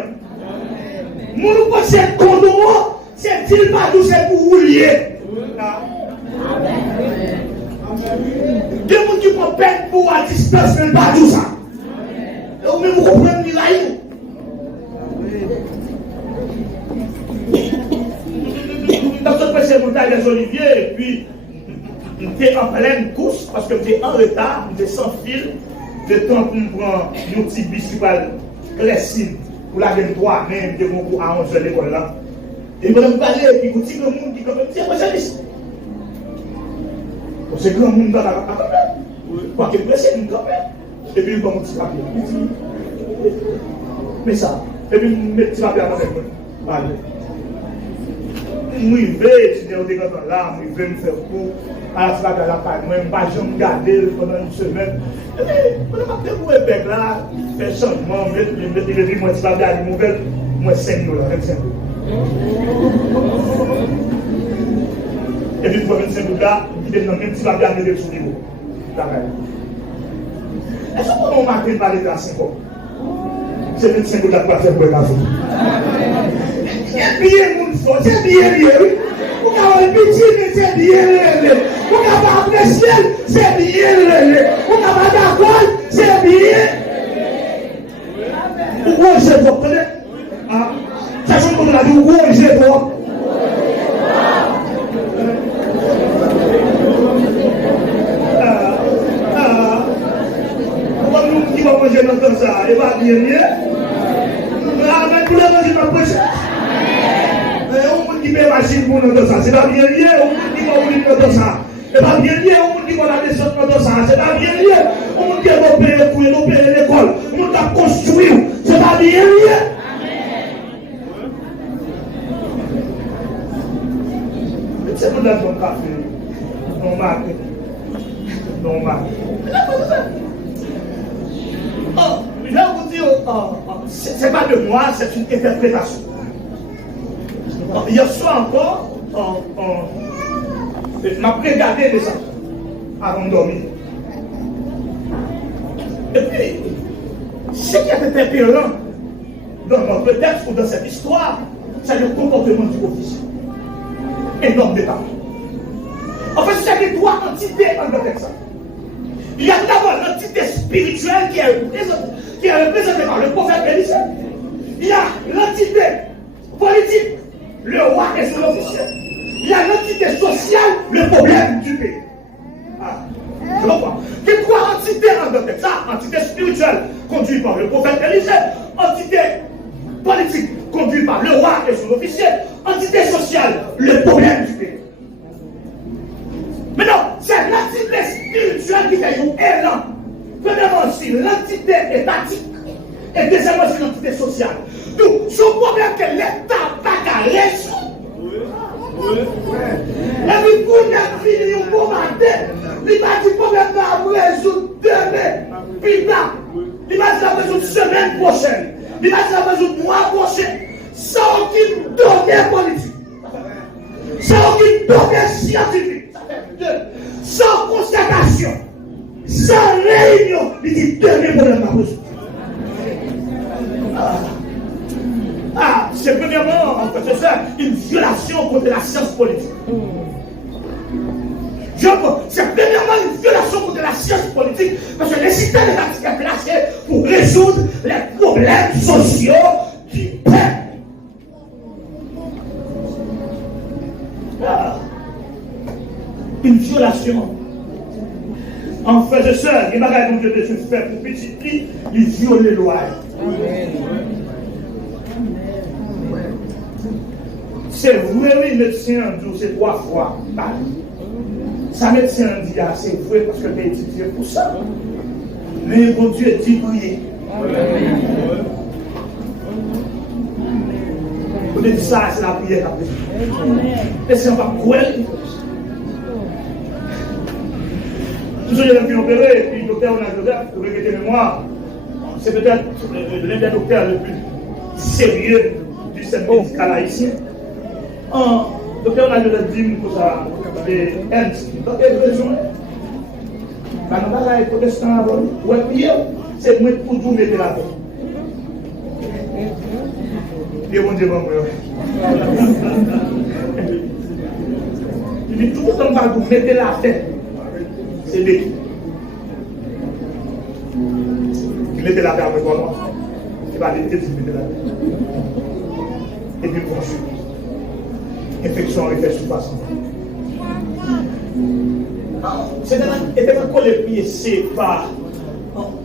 Mon c'est condom, c'est-il pas tout c'est pour vous lier. Des gens qui prennent peine pour à distance, mais pas tout ça. Et vous même vous comprenez là. Dans ce précédent montagne des Oliviers, et puis j'étais en pleine course parce que j'étais en retard, j'étais sans fil. Le temps pour me prendre un petit bus qui va classique pour la game 3, même de mon cours à 11 de l'école là. Et je me parler, et puis vous dites le monde qui comme tiens, moi j'ai dit. C'est grand monde dans la campagne. Quoi que c'est une campagne. Et puis, mon petit papier. Mais ça. Et puis, mes petits papiers avec moi. Je vais étudier au décantant là, je vais me faire cours. À la soirée, à la paille, je ne vais pas me garder pendant une semaine. Et puis, je ne vais pas faire pour bec là, faire changement, je vais dire, moi, petit papier à l'immobilier, moi, 5 $, 25 $. Et puis, pour 25 $, il est dans le même petit papier à mettre sur le niveau. Est-ce qu'on m'a appris par les classes encore? C'est 25 $, pour faire pour le café. C'est bien, mon frère, c'est bien, oui. Vous avez un petit, mais c'est bien, vous avez apprécié, c'est bien, vous avez d'accord, c'est bien. Pourquoi j'ai pas connaît? Ah, ça c'est comme on a dit, pourquoi j'ai pas? Pourquoi nous qui va manger dans ça? Il va bien, ah, mais tous les gens qui vont manger. On dit que machine pour nous ça, c'est pas bien lié, on dit qu'on ouvre ça. C'est pas bien lié, on dit qu'on a des choses dans ça, c'est pas bien lié. On dit qu'on paye pour nous payer l'école, on doit construire, c'est pas bien lié. C'est pour notre café. Non, Marc. Non, Marc. Oh, je vais vous dire, c'est pas de moi, c'est une interprétation. Hier soir encore, je m'a regardé de ça avant de dormir. Et puis, ce qui est interpellant dans notre texte ou dans cette histoire, c'est le comportement du officier. Énorme détail. En fait, c'est les trois entités dans le texte. Il y a d'abord l'entité spirituelle qui est représentée par le prophète Élisée. Il y a l'entité politique. Le roi est son officier. Il y a l'entité sociale, le problème du pays. Ah, je comprends. Que trois entités dans le texte? Ça, entité spirituelle conduite par le prophète Élisée, entité politique conduite par le roi et son officier, entité sociale, le problème du pays. Mais non, c'est l'entité spirituelle qui a eu un élan. Premièrement, aussi, l'entité étatique. Et deuxièmement, c'est l'entité sociale. Donc, ce problème que l'État n'a pas résoudre. Et puis, pour nous fini au bombarder, il va dire problème va résoudre demain. Puis là, Il va dire la résoudre semaine prochaine. Il va dire la résoudre mois prochain. Sans aucune donnée politique. Sans aucune donnée scientifique. Sans constatation. Sans réunion. Il dit dernier problème à résoudre. C'est premièrement, en fait, c'est ça, une violation contre la science politique. C'est premièrement une violation contre la science politique, parce que les systèmes étatiques sont placés pour résoudre les problèmes sociaux du peuple. Une violation. En fait, c'est ça, les bagages dont Dieu te fait pour petit qui, ils violent les lois. C'est vrai, oui, médecin dit c'est 3 fois. Ça médecin dit c'est vrai parce que tu as étudié pour ça. Mais bon Dieu dit prier. Vous dites ça, c'est la prière après. Et c'est pas quoi. Tout ça, j'ai opéré, et puis le docteur, on a le docteur, pour regretter mémoire. C'est peut-être l'un des docteurs le plus sérieux du système médical haïtien. Le docteur, on a le dit pour ça, et Ernst, donc il y a besoin. Quand on a les protestants avant, c'est moi pour tout mettre la tête. Et bon Dieu, bon il dit tout le temps, vous mettez la tête. C'est l'équipe. Il mettait la tête avec moi. Il va l'été, il mettait la tête. Et puis, consulte. Infection avec les surfaces. C'était encore les pieds, c'est pas.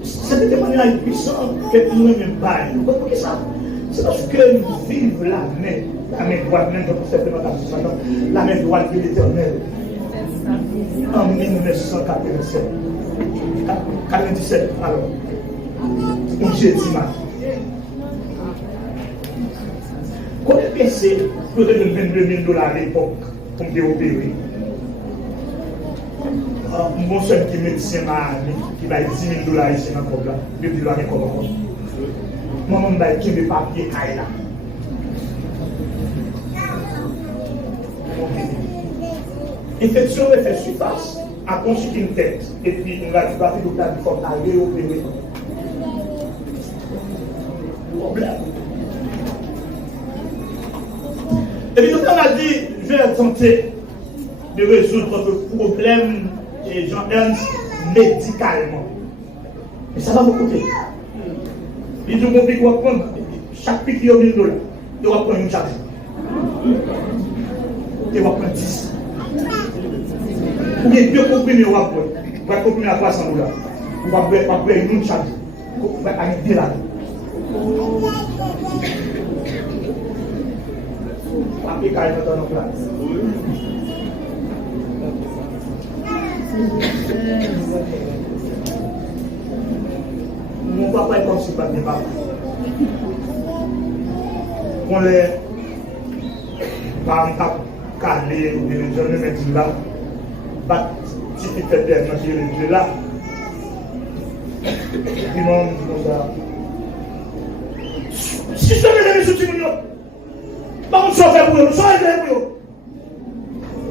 C'était des manières puissantes que nous-mêmes pas. Vous comprenez ça? C'est parce que nous vivons la main droite, même quand on fait la main droite de l'Éternel. En 1997. 97, alors. On j'ai dit mal. Combien de PC peut donner $22,000 à l'époque pour me opérer? Mon seul qui est médecin qui va $10,000 ici dans le problème, depuis l'année comme ça. Moi, je vais mettre mes papiers à là. Infection de fait surface a constitué une tête. Et puis, on va dire que l'hôpital du corps a réopéré. Problème. Et puis, l'hôpital a dit, je vais tenter de résoudre le problème et Jean Ernst médicalement. Et ça va vous coûter. Il dit, mon pic, on va prendre chaque pic qui est $1,000. Il va prendre une charge. Il va prendre 10. Ou bien 2 comprimés, on va comprimer à $300. On va prendre une charge. On va aller bien là. On va appliquer dans nos places. Mon papa est comme si pas de papa. On les parents calés ou des jeunes mettent là, pas si tu fais bien dans les Dieu là. Puis moi, je dis comme ça. Si je vais les soutiens, pas on s'en fait pour eux, on s'en fait pour eux.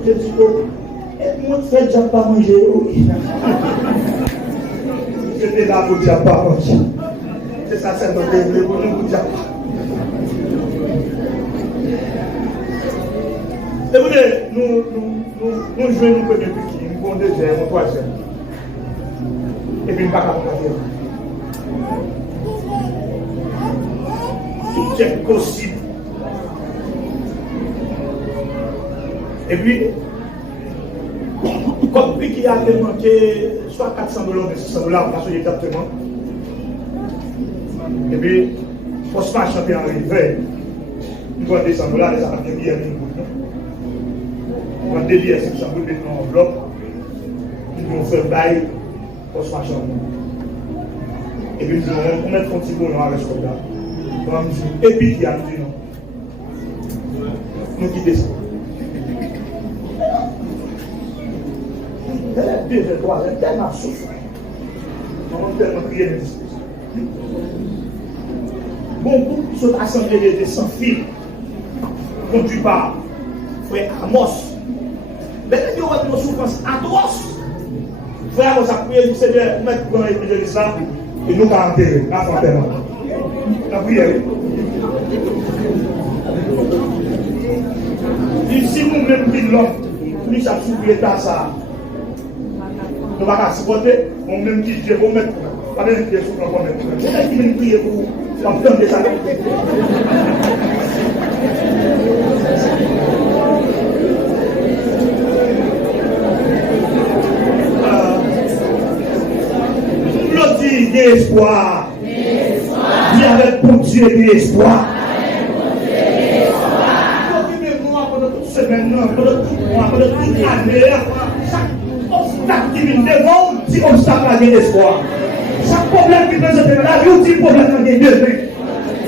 Je dis, moi, je fais déjà pas manger. J'étais là pour dire pas manger. C'est ça, c'est notre développement pour dire pas. Écoutez, nous jouons nous premier petit, nous avons deuxième, nous troisième. Et puis nous ne pas quatrième. Tout est possible. Et puis, comme qui a manqué soit $400 ou $600, on va se exactement. Et puis, pour se faire chanter en rivière, nous avons $200, ça va bien bien. On va dédier $500 dans l'enveloppe. Nous allons faire bail pour se faire chanter. Et puis, nous allons mettre un petit peu dans la restaurant. Et puis, qui a dit non. Nous quittons ça. Elle est 2 et 3, elle est tellement souffrante. On a tellement crié de discussion. Bon groupe sont assemblés de sans fil, conduit par frère Amos. Mais il y a une souffrance atroce. Frère Amos a prié du Seigneur, mettre dans l'église là, et nous allons enterrer, la fontaine. La prière. Si nous-mêmes qui l'homme, nous sommes sous l'état ça, nous ne pouvons pas supporter, nous-mêmes qui Dieu, vous mettre, pas de prier sur le même. C'est qui vient prier pour vous, en plein de ça. L'autre dit, il y a espoir. Dis avec bon Dieu, il y a espoir. Pendant tout mois, pendant toute l'année, chaque obstacle qui vient devant, dit obstacle à l'espoir. Chaque problème qui présente dans la vie, dit problème à devant.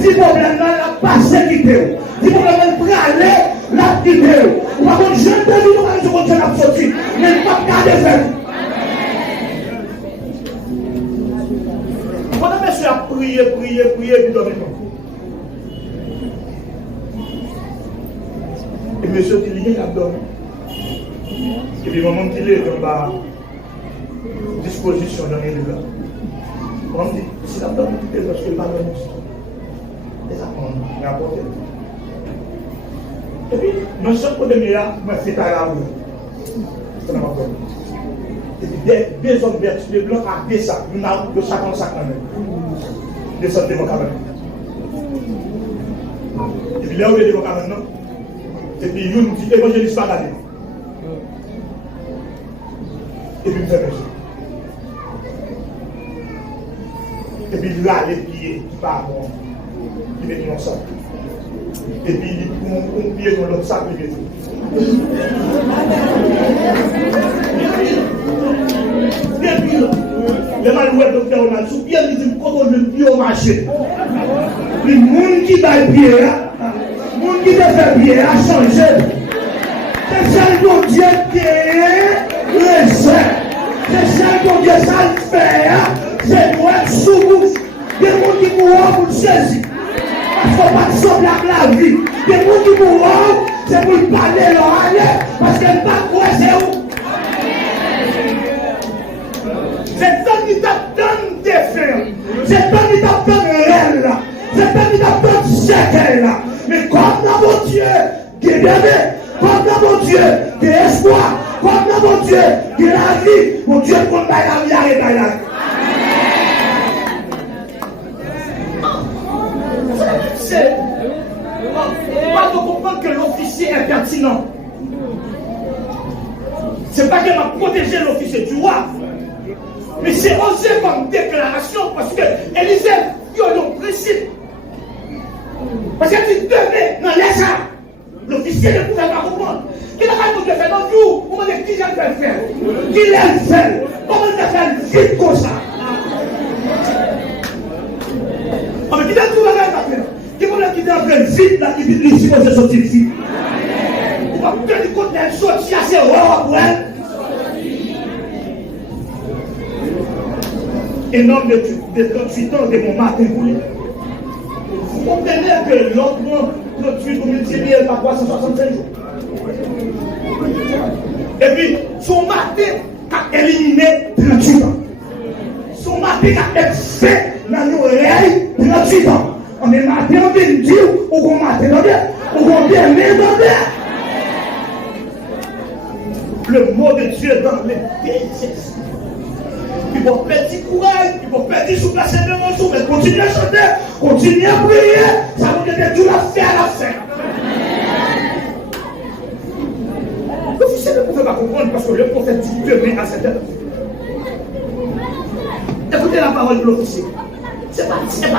Dit problème à la passé qui est. Dit problème à aller, la quitter. Par contre, je ne peux pas dire que je vais sortir, mais pas garder faire. Pendant que monsieur a prié, puis dormir. Et monsieur qui ligne a dormi. Et puis, moment qu'il est dans la disposition dans les livres. On dit, si la dormi, c'est parce qu'il n'a pas dormi. Et ça, on a apporté. Et puis, dans chaque côté de là, je fais à la rue. C'est pas encore. Et puis, des hommes vertueux blancs à des sacs. Nous avons de chacun sac quand même. Des sacs de mon cabinet. Et puis, là où il est de mon cabinet, et puis, il dit évangéliste pas d'aller. Et puis, il me fait merci. Et puis, là, les pieds qui partent, il met dans le sac. Et puis, il met un pied dans l'autre sac, il met tout. Bien pire. Les malouettes de faire un sous bien, ils disent qu'on le pied au marché. Le monde qui va le pied, le monde qui va faire pied a changé. C'est ça que Dieu qui est le sein. C'est ça que Dieu ça fait. C'est moi sous vous. Des gens qui mourront pour saisir. Parce qu'on va sauver la vie. Des gens qui mourront, c'est pour parler leur aller. Parce qu'elle ne va pas quoi c'est où. C'est ça qui t'attend de faire. C'est ça qui t'attend de réel. C'est ça qui t'attend de séquelle. Mais comme dans mon Dieu, qui est bien, comme dans mon Dieu, qui est espoir, comme dans mon Dieu, qui est la vie, mon Dieu, pour la vie, arrête là. C'est pas de comprendre que l'officier est pertinent. C'est pas qu'elle va protéger l'officier du roi. Mais c'est osé comme déclaration parce que Élisée, il y a un principe. Parce que tu devais dans les ça. L'officier ne pouvait pas comprendre. Qu'il n'a pas de faire dans le jour. Comment est-ce qu'il a fait faire? Qu'il l'a fait. Comment il a fait vite comme ça? Mais qui t'a trouvé la faire? Qui t'a fait vite là, qui dit ici, on s'est sorti ici. On va tenir compte d'elle sortir assez rare pour elle. Un homme de 38 ans de mon matin voulait. Vous comprenez que l'autre, 38 comme il dit, elle va voir 165 jours. Et puis, son matin a éliminé 38 ans. Son matin a été fait dans nos oreilles 38 ans. On est matin, on vient dire, ou qu'on matin, ou qu'on vient dans le mot de Dieu dans les pays. Il faut perdre du courage, il faut perdre du souffle, c'est de mon souffle, mais continuez à chanter, continuez à prier, ça vous donne tout la faire à la fin. L'officier ne pouvait pas comprendre parce que le prophète dit demain à cette heure. Écoutez la parole de l'officier. C'est pas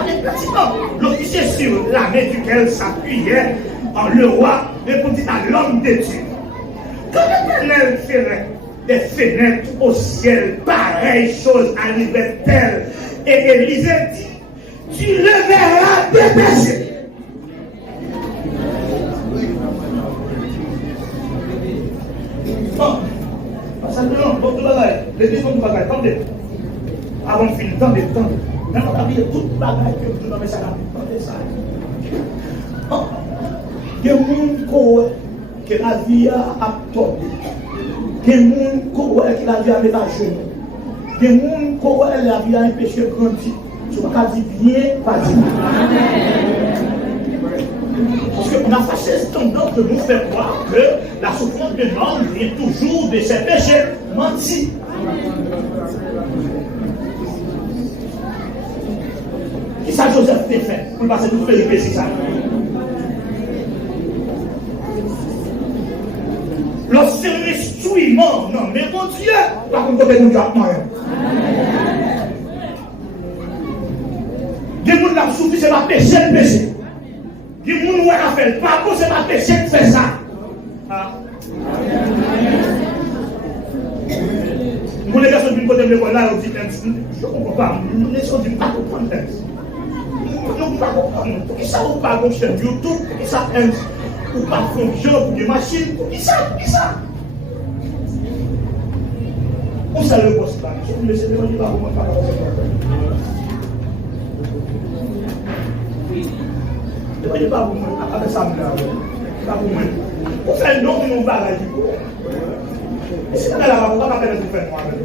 impertinent. L'officier sur la main duquel s'appuyait le roi répondit à l'homme de Dieu. Quand l'Éternel ferait des fenêtres au ciel, pareille chose arrivait-elle. Et Élisée dit, tu le verras dépêcher. Bon, simplement, bon, tout le monde, les deux sont attendez. Avant de finir, attendez. Mais on a vu toute bagaille que tout le monde ça. Il y a des gens qui la vie a tombé. Il y a des gens qui la vie a mis à genoux. Il y a des gens qui la vie a empêché de grandir. Je ne peux pas dire bien, pas dire. Parce qu'on a fait cette tendance de nous faire croire que la souffrance de l'homme vient toujours de ses péchés mentis. Et ça, Joseph t'a fait. On va passer tout le c'est ça. Lorsque l'instrument, non, mais mon Dieu, par contre, nous avons des gens qui ont souffert, c'est ma péché, le péché. Des gens qui ont fait le pas, c'est ma péché de faire ça. Mon les garçons d'une côté de l'école là, on dit, je ne comprends pas, nous ne sommes pas comprendre. Nous ne pouvons pas comprendre. Pour qui ça, on parle de chaîne YouTube, pour qui ça, ou pas de fonction, pour des machines, pour qui ça, on sait le poste là, je vous laisse le dire, pas comment parler. Je ne pas vous avec ça, pas vous pour faire non, nous bagages. Et si on a la on va pas faire tout faire moi-même.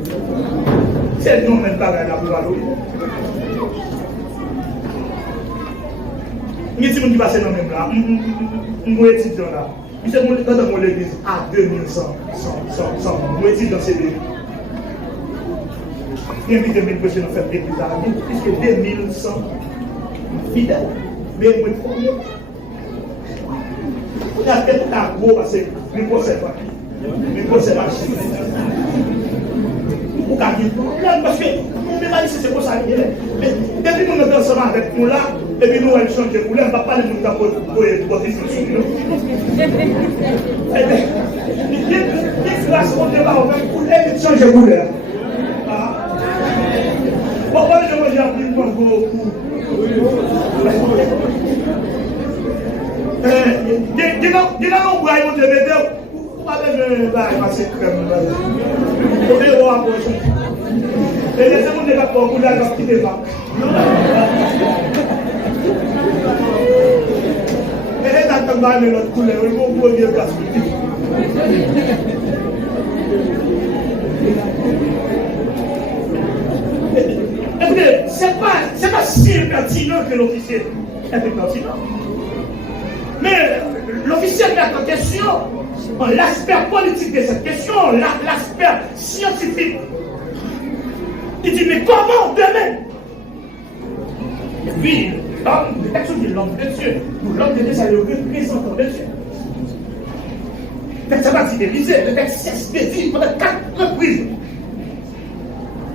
C'est non, même bagage là pour aller. Mais si on dit passer dans même là, mon étudiant là, il s'est monté dans mon église à 2100, mon étudiant c'est des. Il invite 2000 personnes à faire des églises à la vie, puisque 2100 fidèles. Mais moi, il faut mieux. On a fait un gros parce que je ne possède pas. Je ne possède pas. Vous avez un problème parce que nous-mêmes, c'est pour ça. Mais depuis que nous sommes ensemble avec nous là, et puis nous allons changer de couleur, on ne va pas les nous pour des solutions. Il y a une classe qu'on débat, on va changer de couleur. Pourquoi je vais appeler pour Dis-moi, on va y monter les deux. On va aller passer crème. On est au approche. Et les gens ne vont pas pour la quitter pas. Et les gens qui ont l'autre couleur, ils vont vous dire parce que. Écoutez, c'est pas si pertinent que l'officier est pertinent. Mais l'officier met en question l'aspect politique de cette question, l'aspect scientifique. Il dit, mais comment demain? Et puis, l'homme, le texte dit l'homme de Dieu. Pour l'homme de Dieu, c'est le représentant de Dieu. Le texte va dire l'Élysée, le texte s'expédie pendant 4 reprises.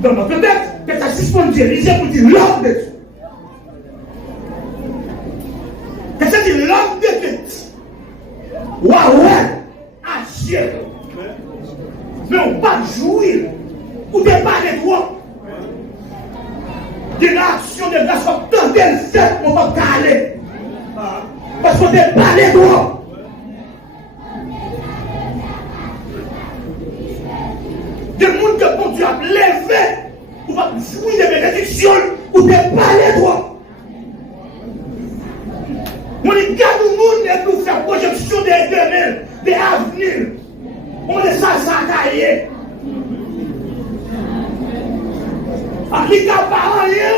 Dans notre texte, le texte a suspendu l'Élysée pour dire l'homme de Dieu. Qu'est-ce que dit l'homme de Dieu? Waouh, agir. Mais on va jouir ou débarrer toi. De l'action de grâce, on peut le faire, on va caler. Parce qu'on débarrer toi. Des gens que bon Dieu a levé, on va jouir de bénédictions ou débarrer toi. On est garde au monde et pour faire projection des éternels, des avenirs. On est ça cahier. Il n'y a pas rien,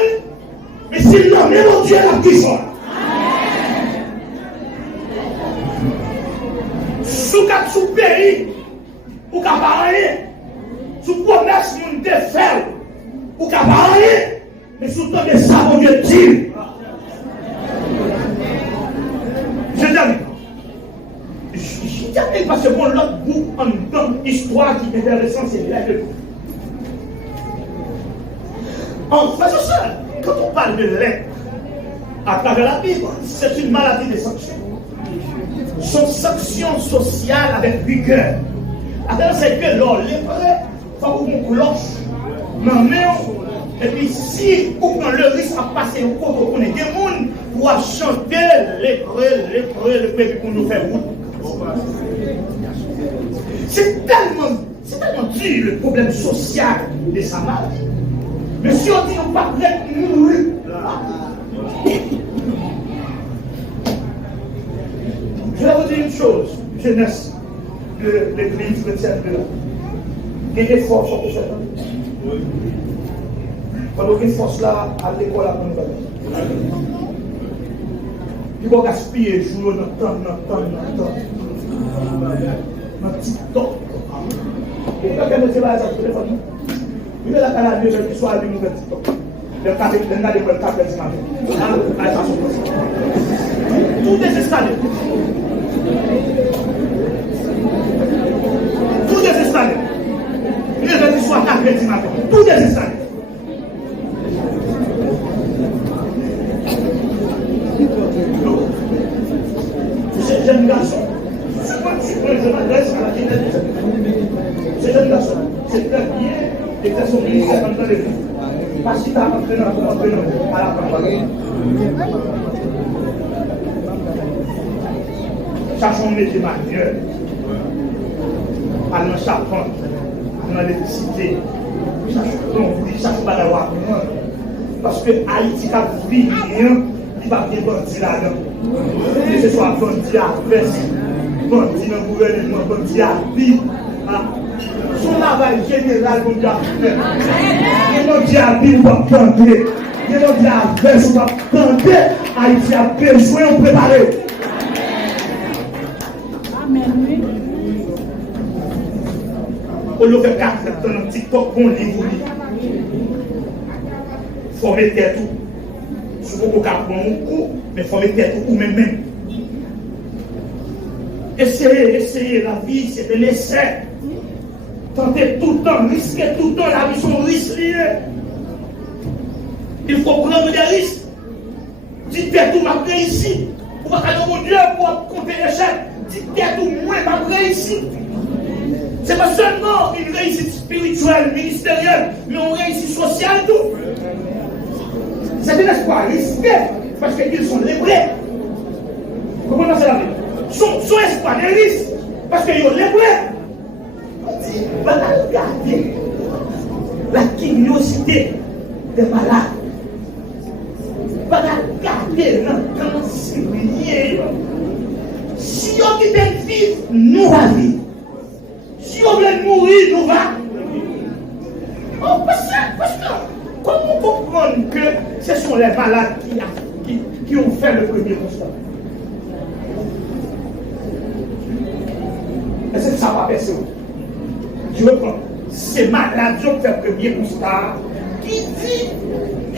mais si l'homme est mon Dieu, la puissance. Sous pays, ou qu'à pas rien. Sous promesse, mon Dieu fait, ou qu'à pas rien, mais sous ton de ça, mon Dieu dit. Je dis parce que bon, l'autre bout en tant histoire qui est intéressante, c'est la lèvre. En fait, c'est ça. Quand on parle de lèvre, à travers la Bible, c'est une maladie de sanction. Son sanction sociale avec rigueur. Alors, c'est que l'on lèverait, il faut qu'on cloche, non, et puis si on prend le risque à passer au côté, on est des gens pour chanter l'épreuve, pour nous faire route. C'est tellement dur le problème social de sa maladie. Mais si on dit qu'on ne va pas mourir, chose, jeunesse de l'église chrétienne de là. Il y a des forces pour faire. Pendant qu'il force là, à l'école, à mon bagage. Il faut gaspiller jour dans TikTok. Et quand on se va à ce téléphone, il y a la canne de qui soit à nous faire TikTok. Le cas de l'école café ce matin. Tout est installé. Tout est installé. Il est venu soit café ce matin. Tout est installé. C'est jeune garçon. Je m'adresse à la finalité. C'est jeune garçon. C'est très bien. Et c'est son ministère dans le vie. Parce qu'il a entraîné à la campagne. Cherchons un métier manuel. Allons chapon. Allons l'électricité. Cherchons pas d'avoir. Parce que Haïti a vu rien. Il va bien bandit là-dedans. Que ce soit bandit à veste, bandit dans le gouvernement, bandit à vie. Son travail général, on doit faire. Il va dire à vie, on va tenter. Il va dire à veste, on va tenter. Haïti a besoin de préparer. Amen. On le fait 4 ans dans TikTok, on livre. Il faut mettre tout. Je ne peux pas prendre mon coup, mais il faut mettre tête ou même. Essayez, la vie, c'est de l'essai. Tentez tout le temps, risquez tout le temps, la vie, sont risques liés. Il faut prendre des risques. Dites-tête ou ma réussite. Pour pas que mon Dieu pour compter l'échec. Dites-tête ou moins ma réussite. Ce n'est pas seulement une réussite spirituelle, ministérielle, mais une réussite sociale tout. C'est un espoir risqué parce qu'ils sont livrés. Vous comprenez cela? Son espoir des risques parce qu'ils sont livrés. On dit, on va regarder la curiosité des malades. On va regarder l'intensité. Si on veut vivre, nous allons vivre. Si on veut mourir, nous allons. Oh, parce que comment comprendre que ce sont les malades qui ont fait le premier constat? Est-ce que ça va passer? Je reprends. Ces malades qui ont fait le premier constat, qui dit,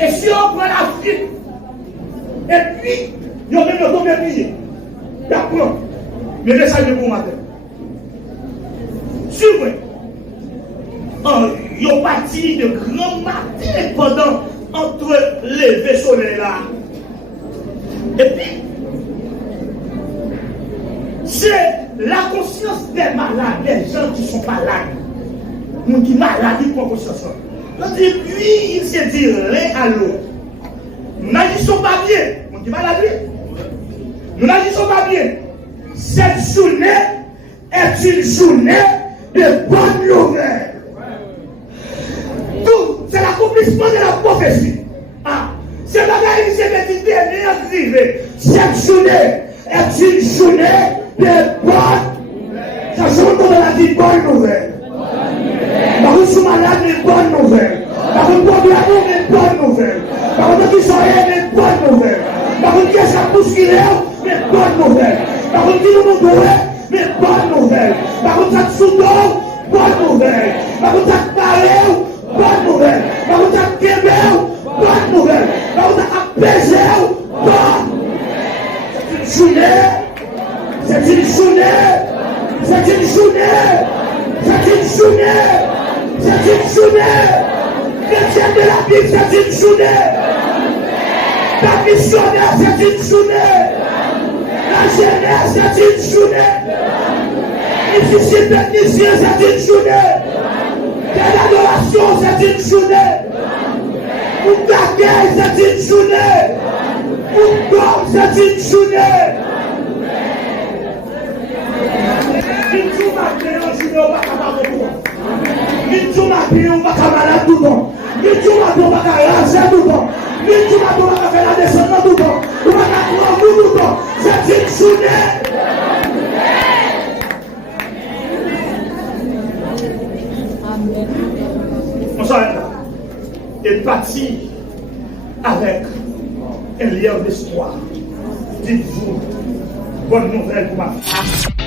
et si on prend la vie, et puis, il y a même le tombé plié. D'accord. Mais laissez le bon matin. Sur vrai. Ils ont parti de grands matins pendant entre les vaisseaux là. Et puis, c'est la conscience des malades, des gens qui sont malades. Nous qui malades, ils prennent conscience. Et puis, ils se disent l'un à l'autre. Nous n'agissons pas bien. Nous qui malades. Nous n'agissons pas bien. Cette journée est une journée de bonnes nouvelles. Tout, c'est l'accomplissement de la prophétie. C'est la réalité de l'arrivée. Cette journée est une journée de bonnes. Ça joue dans la vie bonne nouvelle. Par contre, si malade, une bonne nouvelle. Par contre, pour l'amour, une bonne nouvelle. Par contre, qui sont une bonne nouvelle. Par contre, qui est sa bousculère, une bonne nouvelle. Par contre, qui nous doit, une bonne nouvelle. Par contre, ça soudon, bonne nouvelle. Par contre, ça parle, bonne nouvelle. Par contre, ça québé, bonne nouvelle. Par contre, ça apaisé, bonne nouvelle. C'est une journée. C'est une journée. C'est une journée. C'est une journée. C'est une journée. Chrétien de la Bible, c'est une journée. La missionnaire, c'est une journée. La jeunesse, c'est une journée. Les disciples techniciens, c'est une journée. L'adoration, c'est une journée. Pour d'accueil, c'est une journée. Pour toi, c'est une journée. Mintou matin, on va capables tout. Mintou matin, on va capables tout bon. Mintou matin, on va capables tout bon. Mintou matin, on va faire la descente tout bon. On va capables tout bon. C'est une journée. On s'arrête là. Et partir avec un lien d'espoir. Dites-vous, bonne nouvelle pour ma femme.